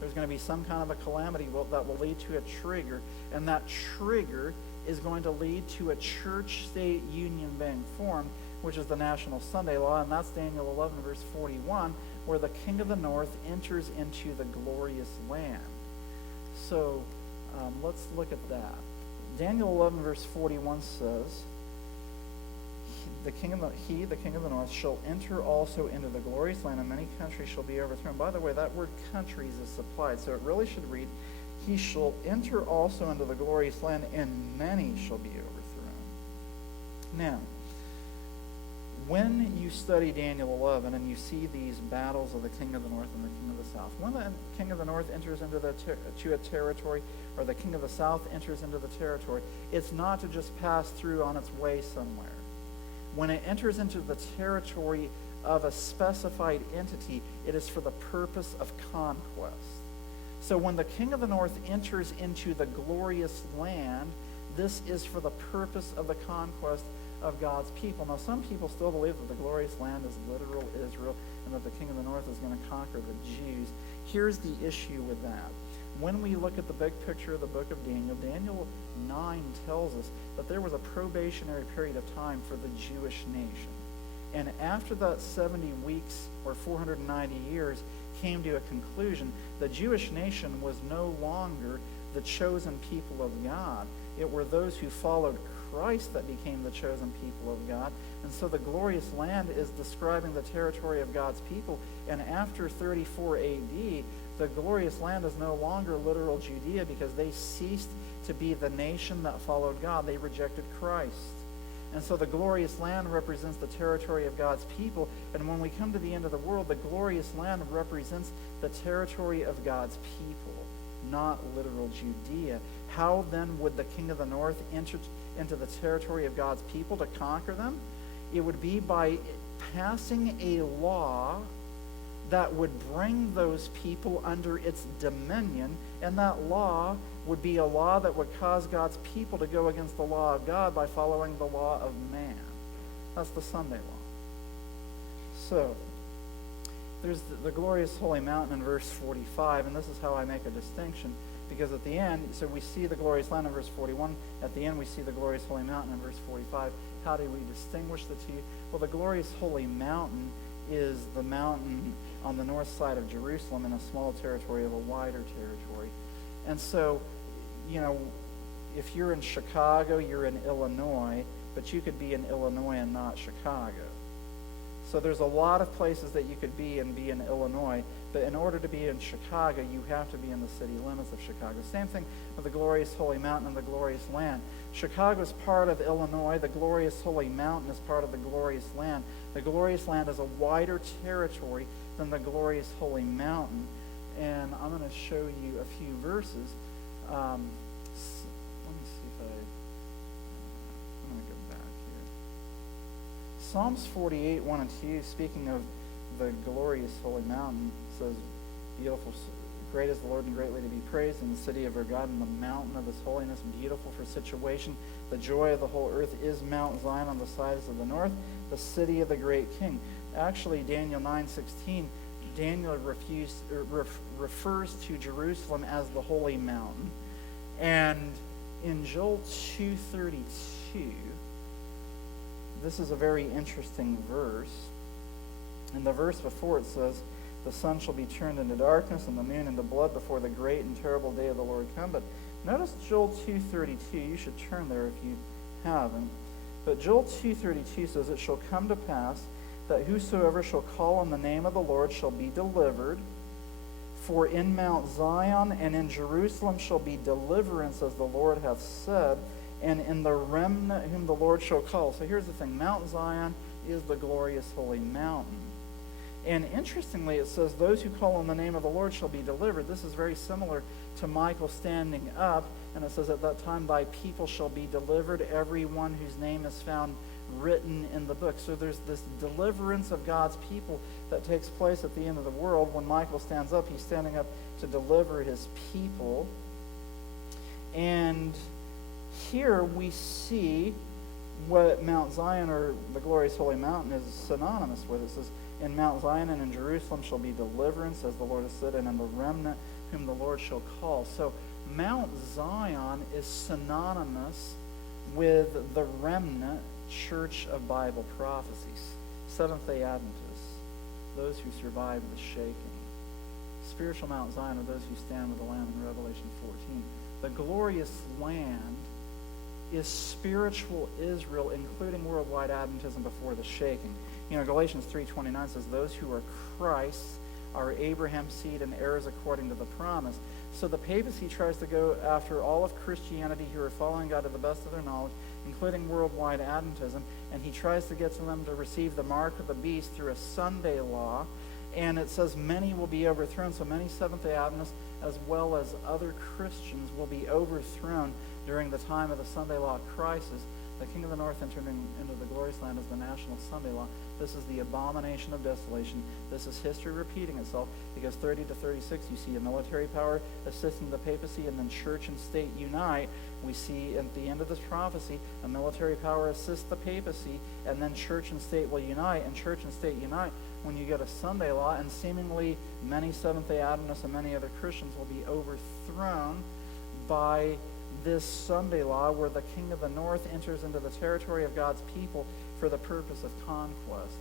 There's going to be some kind of a calamity that will lead to a trigger, and that trigger is going to lead to a church-state union being formed, which is the National Sunday Law, and that's Daniel 11, verse 41, where the King of the North enters into the glorious land. So let's look at that. Daniel 11, verse 41 says, the king of the north, shall enter also into the glorious land, and many countries shall be overthrown. By the way, that word countries is supplied, so it really should read, he shall enter also into the glorious land, and many shall be overthrown. Now, when you study Daniel 11 and you see these battles of the king of the north and the king of the south, when the king of the north enters into to a territory, or the king of the south enters into the territory, it's not to just pass through on its way somewhere. When it enters into the territory of a specified entity, it is for the purpose of conquest. So when the king of the north enters into the glorious land, this is for the purpose of the conquest of God's people. Now, some people still believe that the glorious land is literal Israel and that the king of the north is going to conquer the Jews. Here's the issue with that. When we look at the big picture of the book of Daniel, Daniel 9 tells us that there was a probationary period of time for the Jewish nation. And after that 70 weeks or 490 years came to a conclusion, the Jewish nation was no longer the chosen people of God. It were those who followed Christ that became the chosen people of God. And so the glorious land is describing the territory of God's people. And after 34 AD, the glorious land is no longer literal Judea because they ceased to be the nation that followed God. They rejected Christ. And so the glorious land represents the territory of God's people. And when we come to the end of the world, the glorious land represents the territory of God's people, not literal Judea. How then would the king of the north enter into the territory of God's people to conquer them? It would be by passing a law that would bring those people under its dominion, and that law would be a law that would cause God's people to go against the law of God by following the law of man. That's the Sunday law. So, there's the glorious holy mountain in verse 45, and this is how I make a distinction, because at the end, so we see the glorious land in verse 41, at the end we see the glorious holy mountain in verse 45. How do we distinguish the two? Well, the glorious holy mountain is the mountain on the north side of Jerusalem in a small territory of a wider territory. And so, if you're in Chicago, you're in Illinois, but you could be in Illinois and not Chicago. So there's a lot of places that you could be in Illinois, but in order to be in Chicago, you have to be in the city limits of Chicago. Same thing with the glorious holy mountain and the glorious land. Chicago's part of Illinois. The glorious holy mountain is part of the glorious land. The glorious land is a wider territory than the glorious holy mountain. And I'm going to show you a few verses. Let me see if I'm going to go back here. Psalms 48, 1 and 2, speaking of the glorious holy mountain, says, beautiful, great is the Lord and greatly to be praised in the city of our God, in the mountain of his holiness, beautiful for situation. The joy of the whole earth is Mount Zion on the sides of the north, the city of the great king. Actually, Daniel 9:16, Daniel refers to Jerusalem as the holy mountain. And in Joel 2:32, this is a very interesting verse. In the verse before it says, the sun shall be turned into darkness and the moon into blood before the great and terrible day of the Lord come. But notice Joel 2:32. You should turn there if you haven't. But Joel 2:32 says, it shall come to pass that whosoever shall call on the name of the Lord shall be delivered. For in Mount Zion and in Jerusalem shall be deliverance, as the Lord hath said, and in the remnant whom the Lord shall call. So here's the thing. Mount Zion is the glorious holy mountain. And interestingly, it says, those who call on the name of the Lord shall be delivered. This is very similar to Michael standing up, and it says, at that time thy people shall be delivered, every one whose name is found written in the book. So there's this deliverance of God's people that takes place at the end of the world. When Michael stands up, he's standing up to deliver his people. And here we see what Mount Zion, or the glorious holy mountain, is synonymous with. It says, in Mount Zion and in Jerusalem shall be deliverance, as the Lord has said, and in the remnant whom the Lord shall call. So Mount Zion is synonymous with the remnant church of Bible prophecies, Seventh-day Adventists, those who survived the shaking. Spiritual Mount Zion are those who stand with the Lamb in Revelation 14. The glorious land is spiritual Israel, including worldwide Adventism before the shaking. You know, Galatians 3:29 says, those who are Christ's are Abraham's seed and heirs according to the promise. So the papacy tries to go after all of Christianity who are following God to the best of their knowledge, including worldwide Adventism, and he tries to get to them to receive the mark of the beast through a Sunday law. And it says many will be overthrown, so many Seventh-day Adventists as well as other Christians will be overthrown during the time of the Sunday law crisis. The King of the North entered into the glorious land as the national Sunday law. This is the abomination of desolation. This is history repeating itself, because 30 to 36 you see a military power assisting the papacy, and then church and state unite. We see at the end of this prophecy a military power assists the papacy, and then church and state will unite, and church and state unite when you get a Sunday law, and seemingly many Seventh-day Adventists and many other Christians will be overthrown by this Sunday law, where the King of the North enters into the territory of God's people for the purpose of conquest.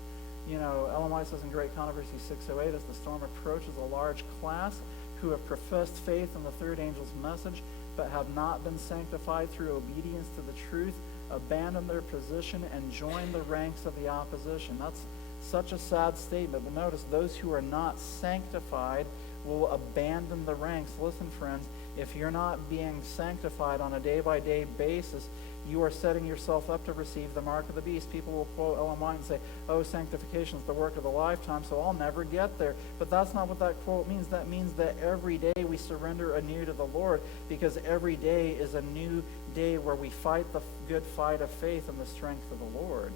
You know, Ellen White says in Great Controversy 608, as the storm approaches, a large class who have professed faith in the third angel's message but have not been sanctified through obedience to the truth abandon their position and join the ranks of the opposition. That's such a sad statement. But notice, those who are not sanctified will abandon the ranks. Listen, friends, if you're not being sanctified on a day-by-day basis, you are setting yourself up to receive the mark of the beast. People will quote Ellen White and say, oh, sanctification is the work of a lifetime, so I'll never get there. But that's not what that quote means. That means that every day we surrender anew to the Lord, because every day is a new day where we fight the good fight of faith in the strength of the Lord.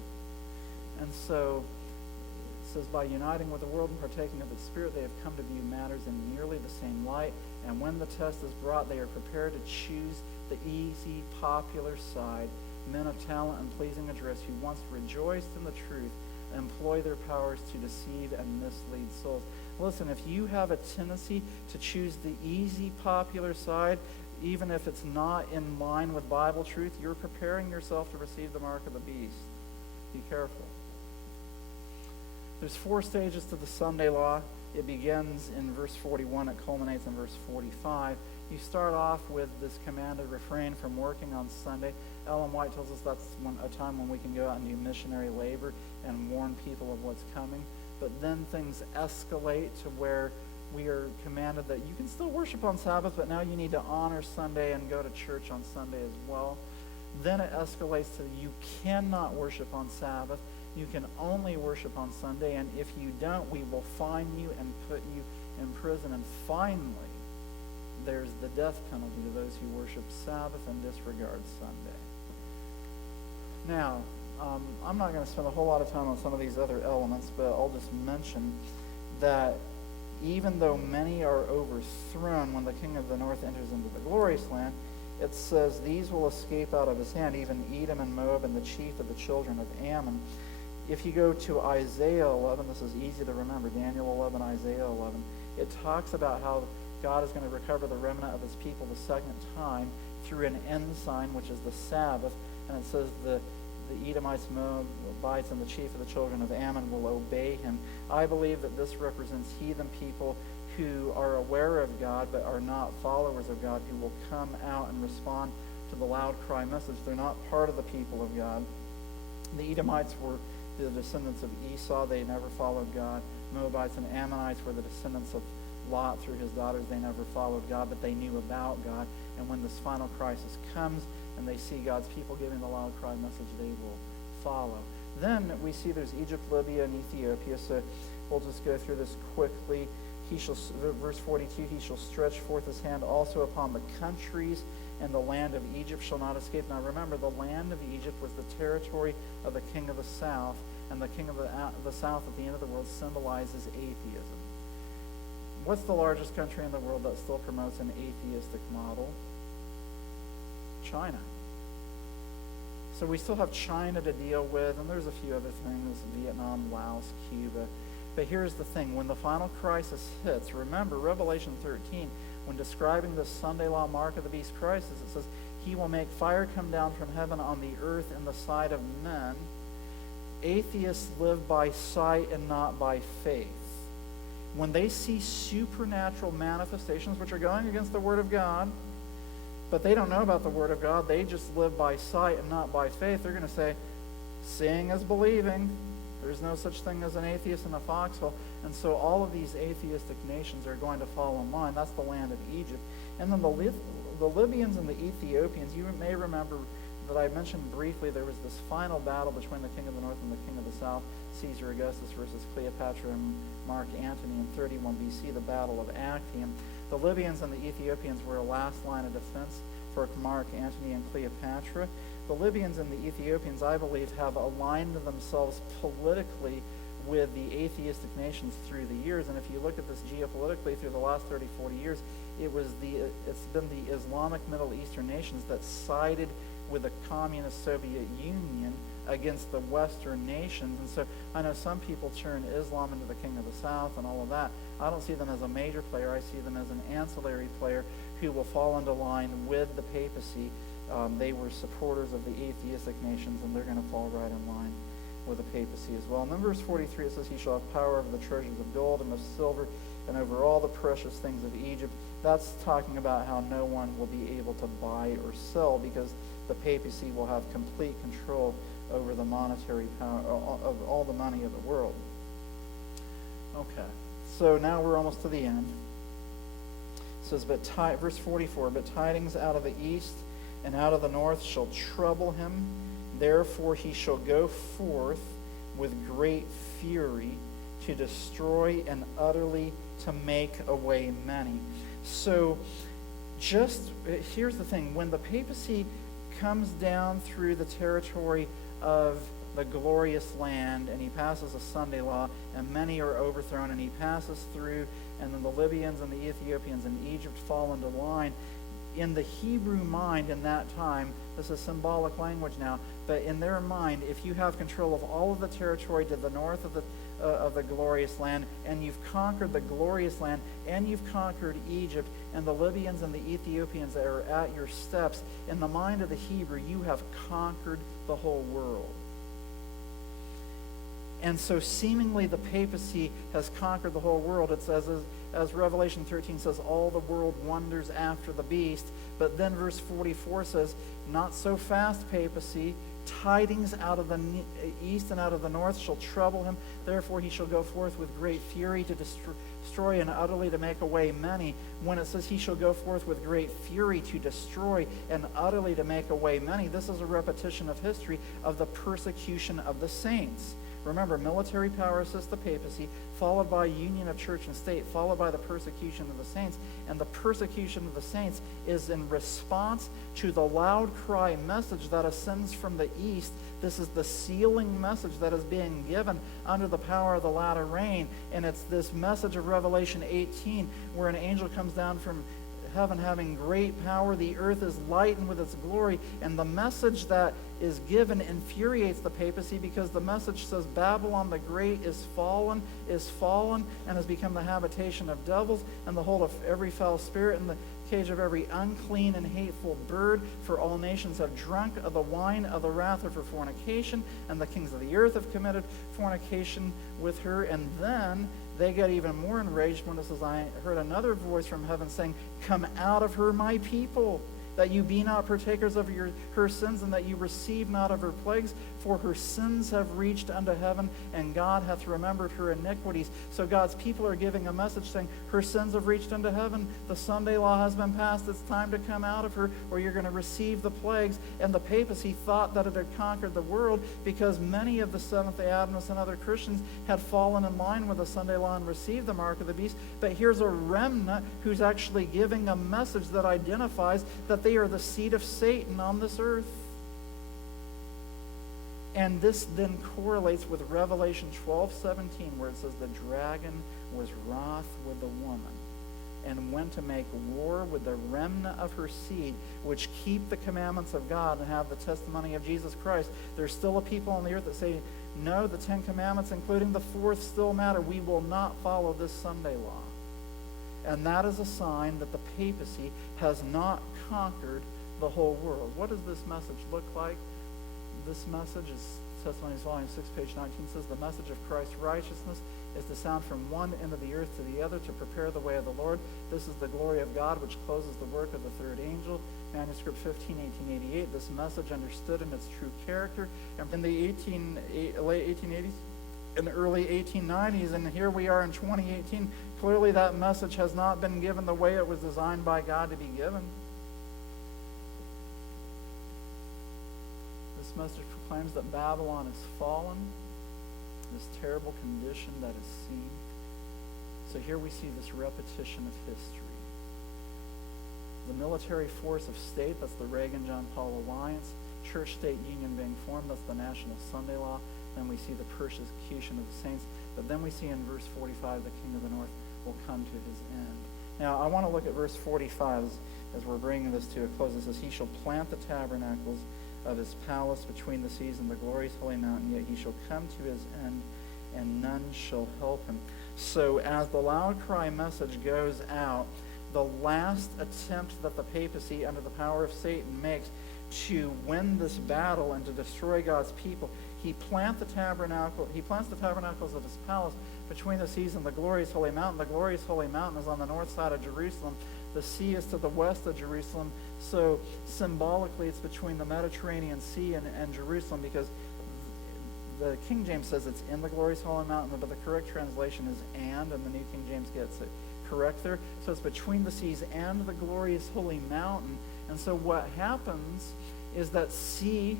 And so it says, by uniting with the world and partaking of its spirit, they have come to view matters in nearly the same light. And when the test is brought, they are prepared to choose the easy, popular side. Men of talent and pleasing address, who once rejoiced in the truth, employ their powers to deceive and mislead souls. Listen, if you have a tendency to choose the easy, popular side, even if it's not in line with Bible truth, you're preparing yourself to receive the mark of the beast. Be careful. There's 4 stages to the Sunday law. It begins in verse 41. It culminates in verse 45. You start off with this command to refrain from working on Sunday. Ellen White tells us that's a time when we can go out and do missionary labor and warn people of what's coming. But then things escalate to where we are commanded that you can still worship on Sabbath, but now you need to honor Sunday and go to church on Sunday as well. Then it escalates to you cannot worship on Sabbath. You can only worship on Sunday, and if you don't, we will fine you and put you in prison. And finally, there's the death penalty to those who worship Sabbath and disregard Sunday. Now, I'm not going to spend a whole lot of time on some of these other elements, but I'll just mention that even though many are overthrown when the King of the North enters into the glorious land, it says these will escape out of his hand, even Edom and Moab and the chief of the children of Ammon. If you go to Isaiah 11, this is easy to remember, Daniel 11, Isaiah 11, it talks about how God is going to recover the remnant of his people the second time through an ensign, which is the Sabbath. And it says the Edomites, Moabites, and the chief of the children of Ammon will obey him. I believe that this represents heathen people who are aware of God but are not followers of God, who will come out and respond to the loud cry message. They're not part of the people of God. The Edomites were The descendants of Esau, they never followed God. Moabites and Ammonites were the descendants of Lot through his daughters. They never followed God, but they knew about God. And when this final crisis comes and they see God's people giving the loud cry message, they will follow. Then we see there's Egypt, Libya, and Ethiopia. So we'll just go through this quickly. Verse 42, he shall stretch forth his hand also upon the countries, and the land of Egypt shall not escape. Now remember, the land of Egypt was the territory of the king of the south, and the king of the south at the end of the world symbolizes atheism. What's the largest country in the world that still promotes an atheistic model? China. So we still have China to deal with, and there's a few other things, Vietnam, Laos, Cuba. But here's the thing, when the final crisis hits, remember Revelation 13, when describing the Sunday law mark of the beast crisis, it says, he will make fire come down from heaven on the earth in the sight of men. Atheists live by sight and not by faith. When they see supernatural manifestations, which are going against the Word of God, but they don't know about the Word of God, they just live by sight and not by faith, they're going to say, seeing is believing. There's no such thing as an atheist in a foxhole. And so all of these atheistic nations are going to fall in line. That's the land of Egypt. And then the Libyans and the Ethiopians, you may remember that I mentioned briefly there was this final battle between the king of the north and the king of the south, Caesar Augustus versus Cleopatra and Mark Antony in 31 BC, the Battle of Actium. The Libyans and the Ethiopians were a last line of defense for Mark Antony and Cleopatra. The Libyans and the Ethiopians, I believe, have aligned themselves politically with the atheistic nations through the years. And if you look at this geopolitically through the last 30, 40 years, it's been the Islamic Middle Eastern nations that sided with the communist Soviet Union against the Western nations. And so I know some people turn Islam into the king of the south and all of that. I don't see them as a major player. I see them as an ancillary player who will fall into line with the papacy. They were supporters of the atheistic nations, and they're going to fall right in line with the papacy as well. And then verse 43, it says, he shall have power over the treasures of gold and of silver and over all the precious things of Egypt. That's talking about how no one will be able to buy or sell, because the papacy will have complete control over the monetary power of all the money of the world. Okay, so now we're almost to the end. It says, verse 44, but tidings out of the east and out of the north shall trouble him. Therefore he shall go forth with great fury to destroy and utterly to make away many. So here's the thing. When the papacy comes down through the territory of the glorious land, and he passes a Sunday law, and many are overthrown, and he passes through, and then the Libyans and the Ethiopians and Egypt fall into line. In the Hebrew mind in that time, this is symbolic language now, but in their mind, if you have control of all of the territory to the north of the glorious land, and you've conquered the glorious land, and you've conquered Egypt, and the Libyans and the Ethiopians that are at your steps, in the mind of the Hebrew, you have conquered the whole world. And so seemingly the papacy has conquered the whole world. It says, as Revelation 13 says, all the world wonders after the beast. But then verse 44 says, not so fast, papacy. Tidings out of the east and out of the north shall trouble him. Therefore he shall go forth with great fury to destroy and utterly to make away many. When it says he shall go forth with great fury to destroy and utterly to make away many, this is a repetition of history of the persecution of the saints. Remember, military power assists the papacy, followed by union of church and state, followed by the persecution of the saints. And the persecution of the saints is in response to the loud cry message that ascends from the east. This is the sealing message that is being given under the power of the latter rain. And it's this message of Revelation 18, where an angel comes down from heaven having great power. The earth is lightened with its glory. And the message that is given infuriates the papacy, because the message says Babylon the Great is fallen, and has become the habitation of devils, and the hold of every foul spirit, and the cage of every unclean and hateful bird. For all nations have drunk of the wine of the wrath of her fornication, and the kings of the earth have committed fornication with her. And then they get even more enraged when it says, I heard another voice from heaven saying, come out of her, my people, that you be not partakers of her sins, and that you receive not of her plagues, for her sins have reached unto heaven, and God hath remembered her iniquities. So God's people are giving a message saying, her sins have reached unto heaven, the Sunday law has been passed, it's time to come out of her, or you're going to receive the plagues. And the papacy thought that it had conquered the world, because many of the Seventh-day Adventists and other Christians had fallen in line with the Sunday law and received the mark of the beast. But here's a remnant who's actually giving a message that identifies that they are the seed of Satan on this earth. And this then correlates with Revelation 12:17, where it says the dragon was wroth with the woman and went to make war with the remnant of her seed, which keep the commandments of God and have the testimony of Jesus Christ. There's still a people on the earth that say, no, the 10 Commandments, including the fourth, still matter. We will not follow this Sunday law. And that is a sign that the papacy has not conquered the whole world. What does this message look like? This message is Testimonies Volume 6, page 19 says, the message of Christ's righteousness is to sound from one end of the earth to the other to prepare the way of the Lord. This is the glory of God which closes the work of the third angel. Manuscript 15, 1888. This message understood in its true character. And in the late 1880s, in the early 1890s, and here we are in 2018, clearly that message has not been given the way it was designed by God to be given. This message proclaims that Babylon is fallen, this terrible condition that is seen. So here we see this repetition of history. The military force of state, that's the Reagan-John Paul Alliance. Church-state union being formed, that's the National Sunday Law. Then we see the persecution of the saints. But then we see in verse 45, the king of the north will come to his end. Now, I want to look at verse 45 as we're bringing this to a close. It says, he shall plant the tabernacles of his palace between the seas and the glorious holy mountain, yet he shall come to his end, and none shall help him. So as the loud cry message goes out, the last attempt that the papacy, under the power of Satan, makes to win this battle and to destroy God's people, he plants the tabernacles of his palace between the seas and the glorious holy mountain. The glorious holy mountain is on the north side of Jerusalem. The sea is to the west of Jerusalem. So symbolically, it's between the Mediterranean Sea and Jerusalem, because the King James says it's in the glorious holy mountain, but the correct translation is and the New King James gets it correct there. So it's between the seas and the glorious holy mountain. And so what happens is that sea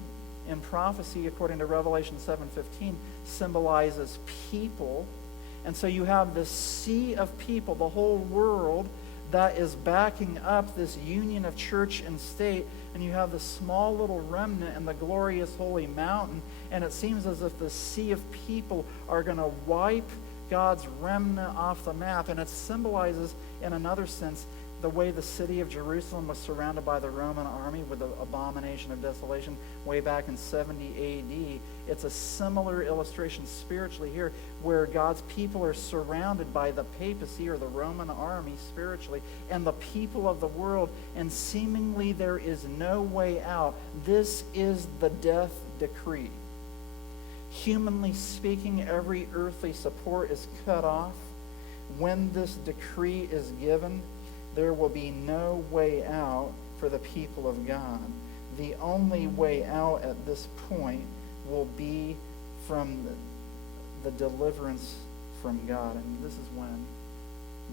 in prophecy, according to Revelation 7:15, symbolizes people. And so you have this sea of people, the whole world, that is backing up this union of church and state, and you have the small little remnant in the glorious holy mountain, and it seems as if the sea of people are going to wipe God's remnant off the map. And it symbolizes, in another sense, the way the city of Jerusalem was surrounded by the Roman army with the abomination of desolation way back in 70 A.D. It's a similar illustration spiritually here, where God's people are surrounded by the papacy or the Roman army spiritually and the people of the world, and seemingly there is no way out. This is the death decree. Humanly speaking, every earthly support is cut off. When this decree is given, there will be no way out for the people of God. The only way out at this point will be from the deliverance from God. And this is when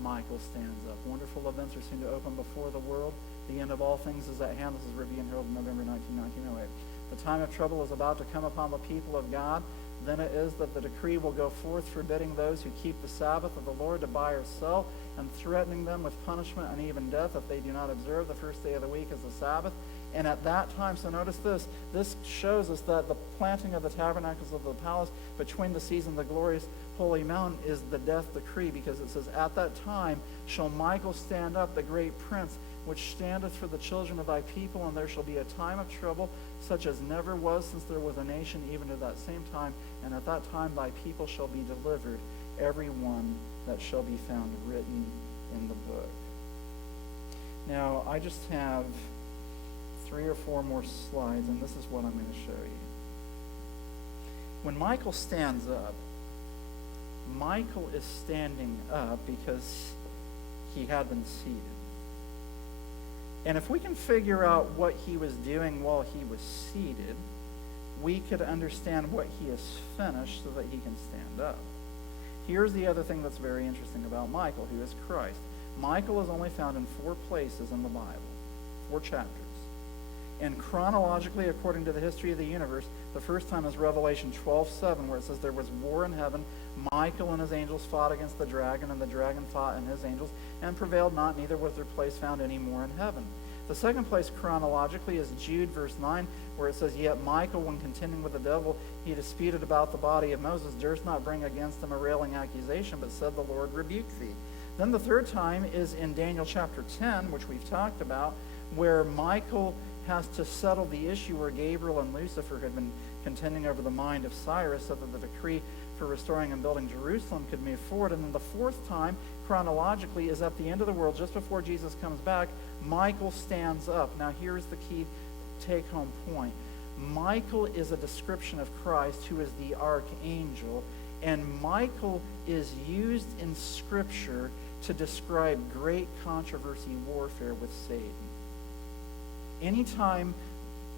Michael stands up. Wonderful events are soon to open before the world. The end of all things is at hand. This is Review and Herald, November 1908. The time of trouble is about to come upon the people of God. Then it is that the decree will go forth, forbidding those who keep the Sabbath of the Lord to buy or sell, and threatening them with punishment and even death if they do not observe the first day of the week as the Sabbath. And at that time, so notice this shows us that the planting of the tabernacles of the palace between the seas and the glorious holy mountain is the death decree, because it says, at that time shall Michael stand up, the great prince, which standeth for the children of thy people, and there shall be a time of trouble, such as never was since there was a nation, even to that same time. And at that time thy people shall be delivered, every one that shall be found written in the book. Now, I just have 3 or 4 more slides, and this is what I'm going to show you. When Michael stands up, Michael is standing up because he had been seated. And if we can figure out what he was doing while he was seated, we could understand what he has finished so that he can stand up. Here's the other thing that's very interesting about Michael, who is Christ. Michael is only found in 4 places in the Bible, 4 chapters. And chronologically, according to the history of the universe, the first time is Revelation 12:7, where it says there was war in heaven. Michael and his angels fought against the dragon, and the dragon fought and his angels, and prevailed not, neither was their place found any more in heaven. The second place chronologically is Jude verse 9, where it says, Yet Michael, when contending with the devil, he disputed about the body of Moses, durst not bring against him a railing accusation, but said, The Lord rebuke thee. Then the third time is in Daniel chapter 10, which we've talked about, where Michael has to settle the issue where Gabriel and Lucifer had been contending over the mind of Cyrus so that the decree for restoring and building Jerusalem could move forward. And then the fourth time, chronologically, is at the end of the world, just before Jesus comes back. Michael stands up. Now here's the key take-home point. Michael is a description of Christ, who is the archangel, and Michael is used in Scripture to describe great controversy warfare with Satan. Anytime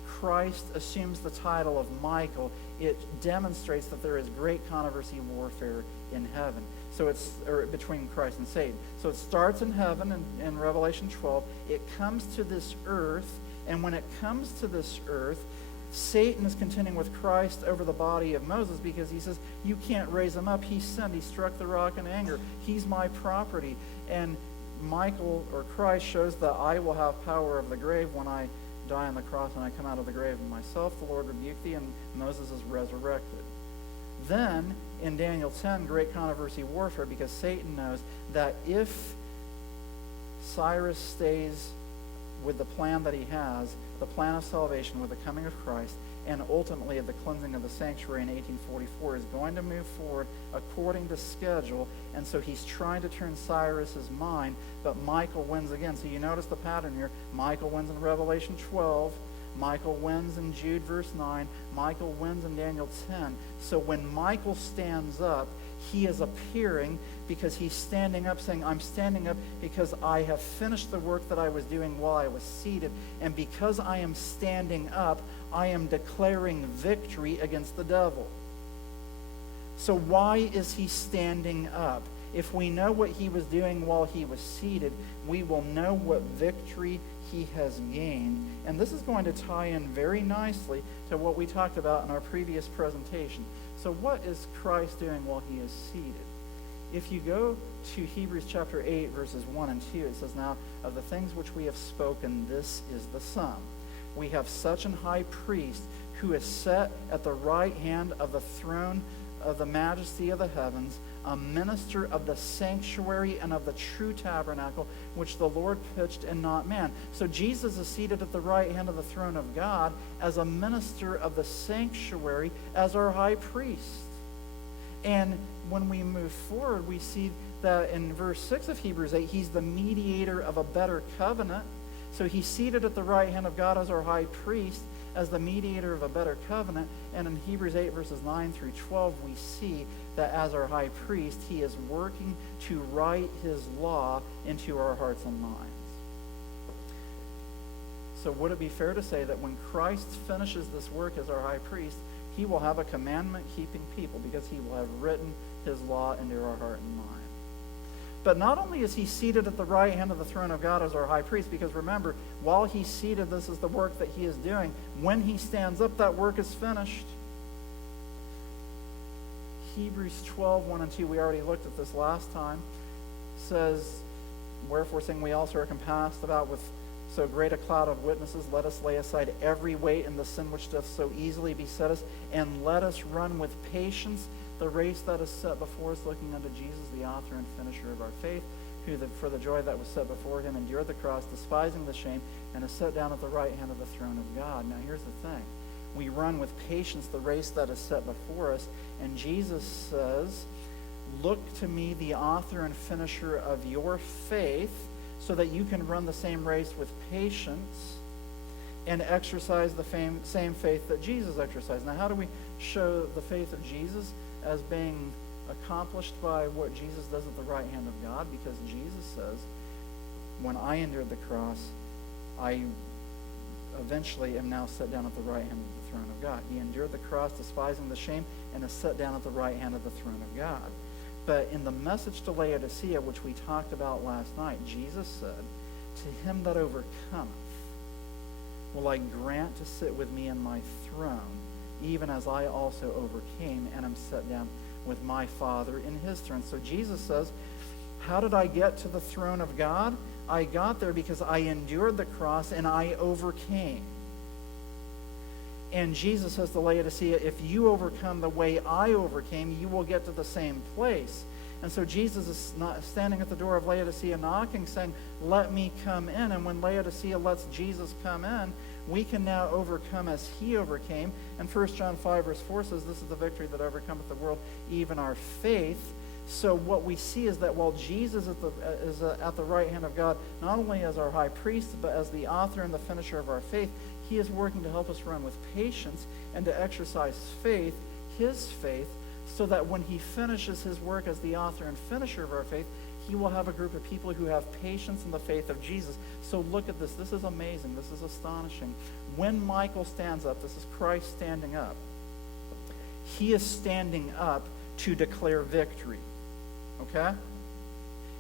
Christ assumes the title of Michael, it demonstrates that there is great controversy warfare in heaven. So it's between Christ and Satan. So it starts in heaven in Revelation 12. It comes to this earth, and when it comes to this earth, Satan is contending with Christ over the body of Moses because he says, you can't raise him up. He sinned. He struck the rock in anger. He's my property. And Michael, or Christ, shows that I will have power of the grave when I die on the cross and I come out of the grave of myself. The Lord rebuke thee, and Moses is resurrected. Then, in Daniel 10, great controversy warfare, because Satan knows that if Cyrus stays with the plan that he has, the plan of salvation with the coming of Christ, and ultimately of the cleansing of the sanctuary in 1844, is going to move forward according to schedule. And so he's trying to turn Cyrus's mind, but Michael wins again. So you notice the pattern here. Michael wins in Revelation 12. Michael wins in Jude verse 9. Michael wins in Daniel 10. So when Michael stands up, he is appearing because he's standing up saying, I'm standing up because I have finished the work that I was doing while I was seated. And because I am standing up, I am declaring victory against the devil. So why is he standing up? If we know what he was doing while he was seated, we will know what victory he has gained. And this is going to tie in very nicely to what we talked about in our previous presentation. So what is Christ doing while he is seated? If you go to Hebrews chapter 8, verses 1 and 2, it says, Now of the things which we have spoken, this is the sum. We have such an high priest who is set at the right hand of the throne of the majesty of the heavens, a minister of the sanctuary and of the true tabernacle, which the Lord pitched and not man. So Jesus is seated at the right hand of the throne of God as a minister of the sanctuary, as our high priest. And when we move forward, we see that in verse 6 of Hebrews 8, he's the mediator of a better covenant. So he's seated at the right hand of God as our high priest, as the mediator of a better covenant. And in Hebrews 8, verses 9 through 12, we see that as our high priest, he is working to write his law into our hearts and minds. So would it be fair to say that when Christ finishes this work as our high priest, he will have a commandment-keeping people because he will have written his law into our heart and mind? But not only is he seated at the right hand of the throne of God as our high priest, because remember, while he's seated, this is the work that he is doing. When he stands up, that work is finished. Hebrews 12, 1 and 2, we already looked at this last time, says, Wherefore, seeing we also are compassed about with so great a cloud of witnesses, let us lay aside every weight and the sin which doth so easily beset us, and let us run with patience the race that is set before us, looking unto Jesus, the author and finisher of our faith, who for the joy that was set before him endured the cross, despising the shame, and is set down at the right hand of the throne of God. Now here's the thing. We run with patience the race that is set before us, and Jesus says, Look to me, the author and finisher of your faith, so that you can run the same race with patience and exercise the same faith that Jesus exercised. Now, how do we show the faith of Jesus as being accomplished by what Jesus does at the right hand of God? Because Jesus says, when I endured the cross, I eventually am now set down at the right hand of the throne of God. He endured the cross, despising the shame, and is set down at the right hand of the throne of God. But in the message to Laodicea, which we talked about last night, Jesus said, to him that overcometh will I grant to sit with me in my throne, even as I also overcame and am set down with my Father in his throne. So Jesus says, how did I get to the throne of God? I got there because I endured the cross and I overcame. And Jesus says to Laodicea, if you overcome the way I overcame, you will get to the same place. And so Jesus is not standing at the door of Laodicea knocking, saying, let me come in. And when Laodicea lets Jesus come in, we can now overcome as he overcame. And 1 John 5 verse 4 says, this is the victory that overcometh the world, even our faith. So what we see is that while Jesus is at the right hand of God, not only as our high priest, but as the author and the finisher of our faith, he is working to help us run with patience and to exercise faith, his faith, so that when he finishes his work as the author and finisher of our faith, he will have a group of people who have patience in the faith of Jesus. So look at this. This is amazing. This is astonishing. When Michael stands up, this is Christ standing up. He is standing up to declare victory. Okay?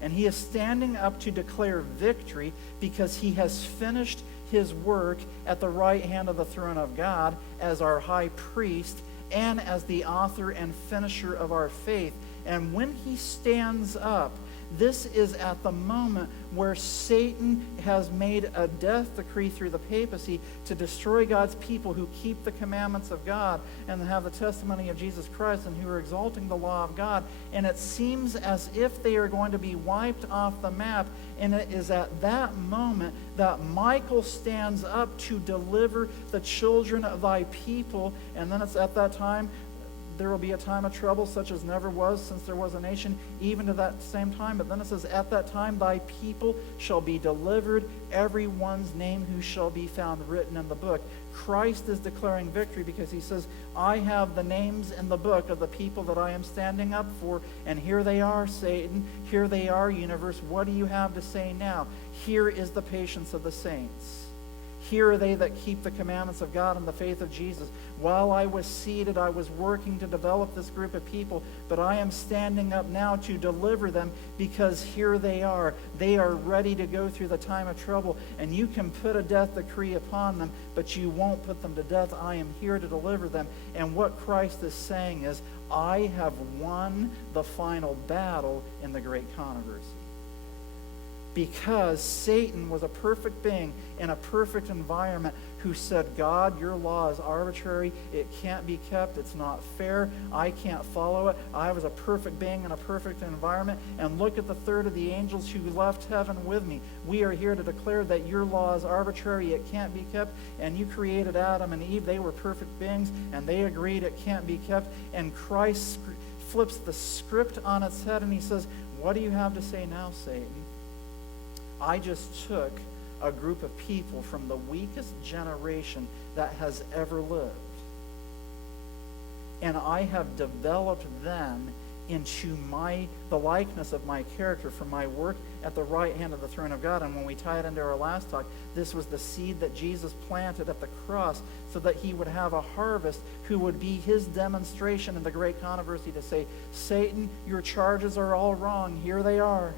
And he is standing up to declare victory because he has finished his work at the right hand of the throne of God as our high priest and as the author and finisher of our faith. And when he stands up, this is at the moment where Satan has made a death decree through the papacy to destroy God's people who keep the commandments of God and have the testimony of Jesus Christ and who are exalting the law of God. And it seems as if they are going to be wiped off the map. And it is at that moment that Michael stands up to deliver the children of thy people. And then it's at that time there will be a time of trouble such as never was since there was a nation, even to that same time. But then it says, at that time thy people shall be delivered, every one's name who shall be found written in the book. Christ is declaring victory because he says, I have the names in the book of the people that I am standing up for, and here they are, Satan. Here they are, universe. What do you have to say now? Here is the patience of the saints. Here are they that keep the commandments of God and the faith of Jesus. While I was seated, I was working to develop this group of people, but I am standing up now to deliver them because here they are. They are ready to go through the time of trouble, and you can put a death decree upon them, but you won't put them to death. I am here to deliver them. And what Christ is saying is, I have won the final battle in the great controversy. Because Satan was a perfect being in a perfect environment who said, God, your law is arbitrary. It can't be kept. It's not fair. I can't follow it. I was a perfect being in a perfect environment. And look at the third of the angels who left heaven with me. We are here to declare that your law is arbitrary. It can't be kept. And you created Adam and Eve. They were perfect beings, and they agreed it can't be kept. And Christ flips the script on its head, and he says, what do you have to say now, Satan? I just took a group of people from the weakest generation that has ever lived, and I have developed them into the likeness of my character from my work at the right hand of the throne of God. And when we tie it into our last talk, this was the seed that Jesus planted at the cross so that he would have a harvest who would be his demonstration in the great controversy to say, Satan, your charges are all wrong. Here they are.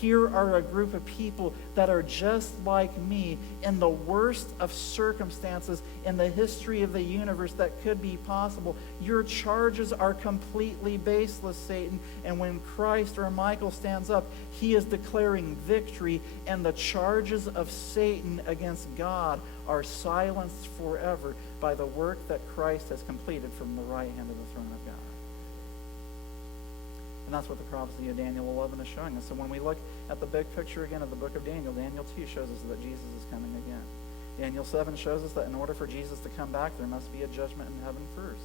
Here are a group of people that are just like me in the worst of circumstances in the history of the universe that could be possible. Your charges are completely baseless, Satan. And when Christ or Michael stands up, he is declaring victory, and the charges of Satan against God are silenced forever by the work that Christ has completed from the right hand of the throne of God. And that's what the prophecy of Daniel 11 is showing us. So when we look at the big picture again of the book of Daniel, Daniel 2 shows us that Jesus is coming again. Daniel 7 shows us that in order for Jesus to come back, there must be a judgment in heaven first.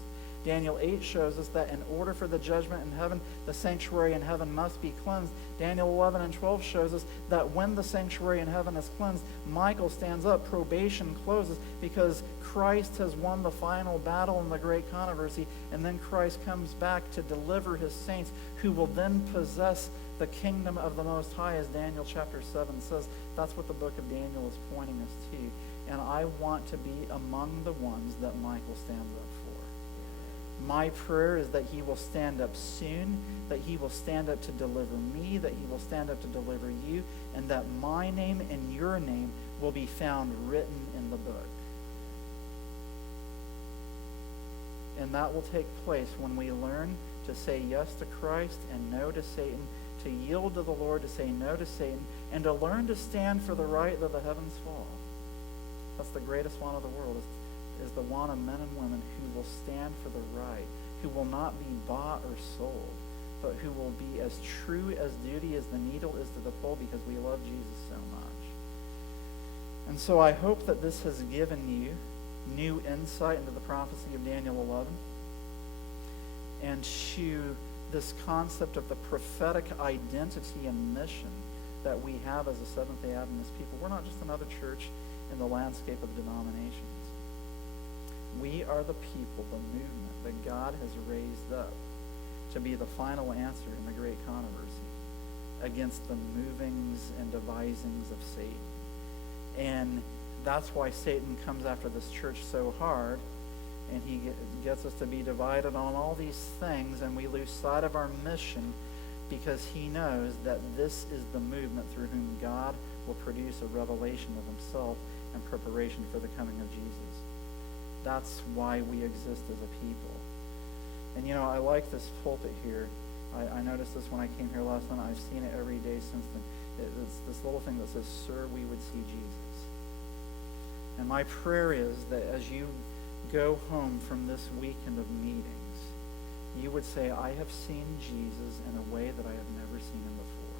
Daniel 8 shows us that in order for the judgment in heaven, the sanctuary in heaven must be cleansed. Daniel 11 and 12 shows us that when the sanctuary in heaven is cleansed, Michael stands up, probation closes, because Christ has won the final battle in the great controversy, and then Christ comes back to deliver his saints, who will then possess the kingdom of the Most High, as Daniel chapter 7 says. That's what the book of Daniel is pointing us to. And I want to be among the ones that Michael stands up for. My prayer is that he will stand up soon, that he will stand up to deliver me, that he will stand up to deliver you, and that my name and your name will be found written in the book. And that will take place when we learn to say yes to Christ and no to Satan, to yield to the Lord, to say no to Satan, and to learn to stand for the right that the heavens fall. That's the greatest want of the world, is the want of men and women who will stand for the right, who will not be bought or sold, but who will be as true as duty as the needle is to the pole, because we love Jesus so much. And so I hope that this has given you new insight into the prophecy of Daniel 11, and to this concept of the prophetic identity and mission that we have as a Seventh-day Adventist people. We're not just another church in the landscape of denominations. We are the people, the movement that God has raised up to be the final answer in the great controversy against the movings and devisings of Satan. And that's why Satan comes after this church so hard, and he gets us to be divided on all these things, and we lose sight of our mission, because he knows that this is the movement through whom God will produce a revelation of himself and preparation for the coming of Jesus. That's why we exist as a people. And I like this pulpit here. I noticed this when I came here last night. I've seen it every day since then. It's this little thing that says, "Sir, we would see Jesus." And my prayer is that as you go home from this weekend of meetings, you would say, "I have seen Jesus in a way that I have never seen him before."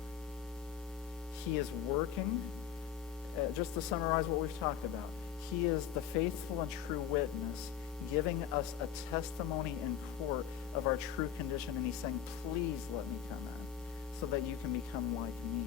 He is working, just to summarize what we've talked about, he is the faithful and true witness, giving us a testimony in court of our true condition, and he's saying, "Please let me come in so that you can become like me."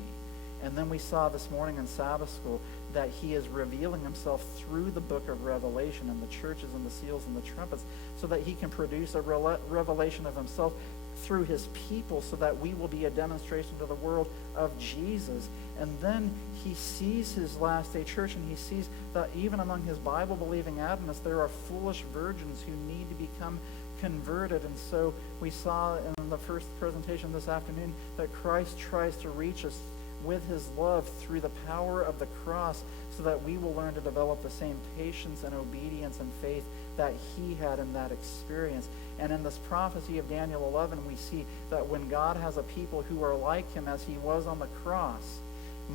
And then we saw this morning in Sabbath school that he is revealing himself through the book of Revelation and the churches and the seals and the trumpets, so that he can produce a revelation of himself through his people, so that we will be a demonstration to the world of Jesus. And then he sees his last day church, and he sees that even among his Bible-believing Adventists, there are foolish virgins who need to become converted. And so we saw in the first presentation this afternoon that Christ tries to reach us with his love through the power of the cross, so that we will learn to develop the same patience and obedience and faith that he had in that experience. And in this prophecy of Daniel 11, we see that when God has a people who are like him as he was on the cross,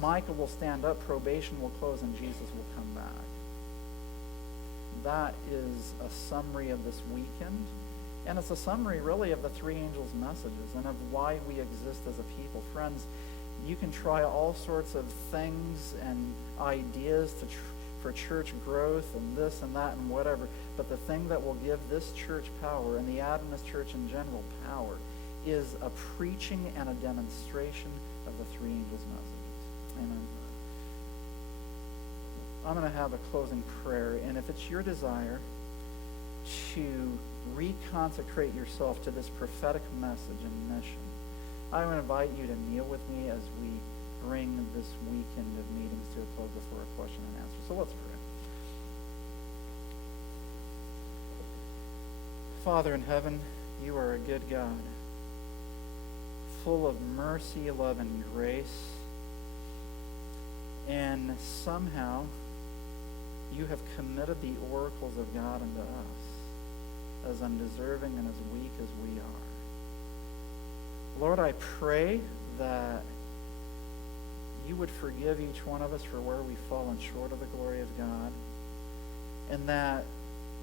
Michael will stand up, probation will close, and Jesus will come back. That is a summary of this weekend, and it's a summary really of the three angels' messages and of why we exist as a people. Friends, you can try all sorts of things and ideas for church growth and this and that and whatever, but the thing that will give this church power, and the Adventist church in general power, is a preaching and a demonstration of the three angels' messages. Amen. I'm going to have a closing prayer, and if it's your desire to reconsecrate yourself to this prophetic message and mission, I would invite you to kneel with me as we bring this weekend of meetings to a close before a question and answer. So let's pray. Father in heaven, you are a good God, full of mercy, love, and grace. And somehow you have committed the oracles of God unto us, as undeserving and as weak as we are. Lord, I pray that you would forgive each one of us for where we've fallen short of the glory of God, and that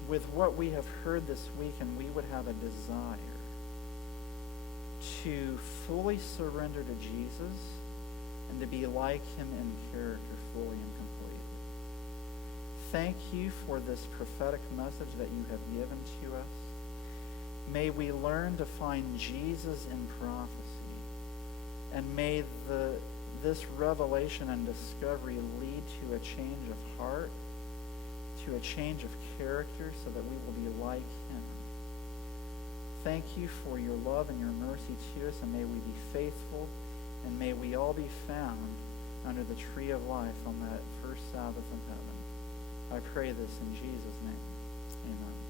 with what we have heard this week, and we would have a desire to fully surrender to Jesus and to be like him in character fully and completely. Thank you for this prophetic message that you have given to us. May we learn to find Jesus in prophecy. And may this revelation and discovery lead to a change of heart, to a change of character, so that we will be like him. Thank you for your love and your mercy to us, and may we be faithful, and may we all be found under the tree of life on that first Sabbath in heaven. I pray this in Jesus' name. Amen.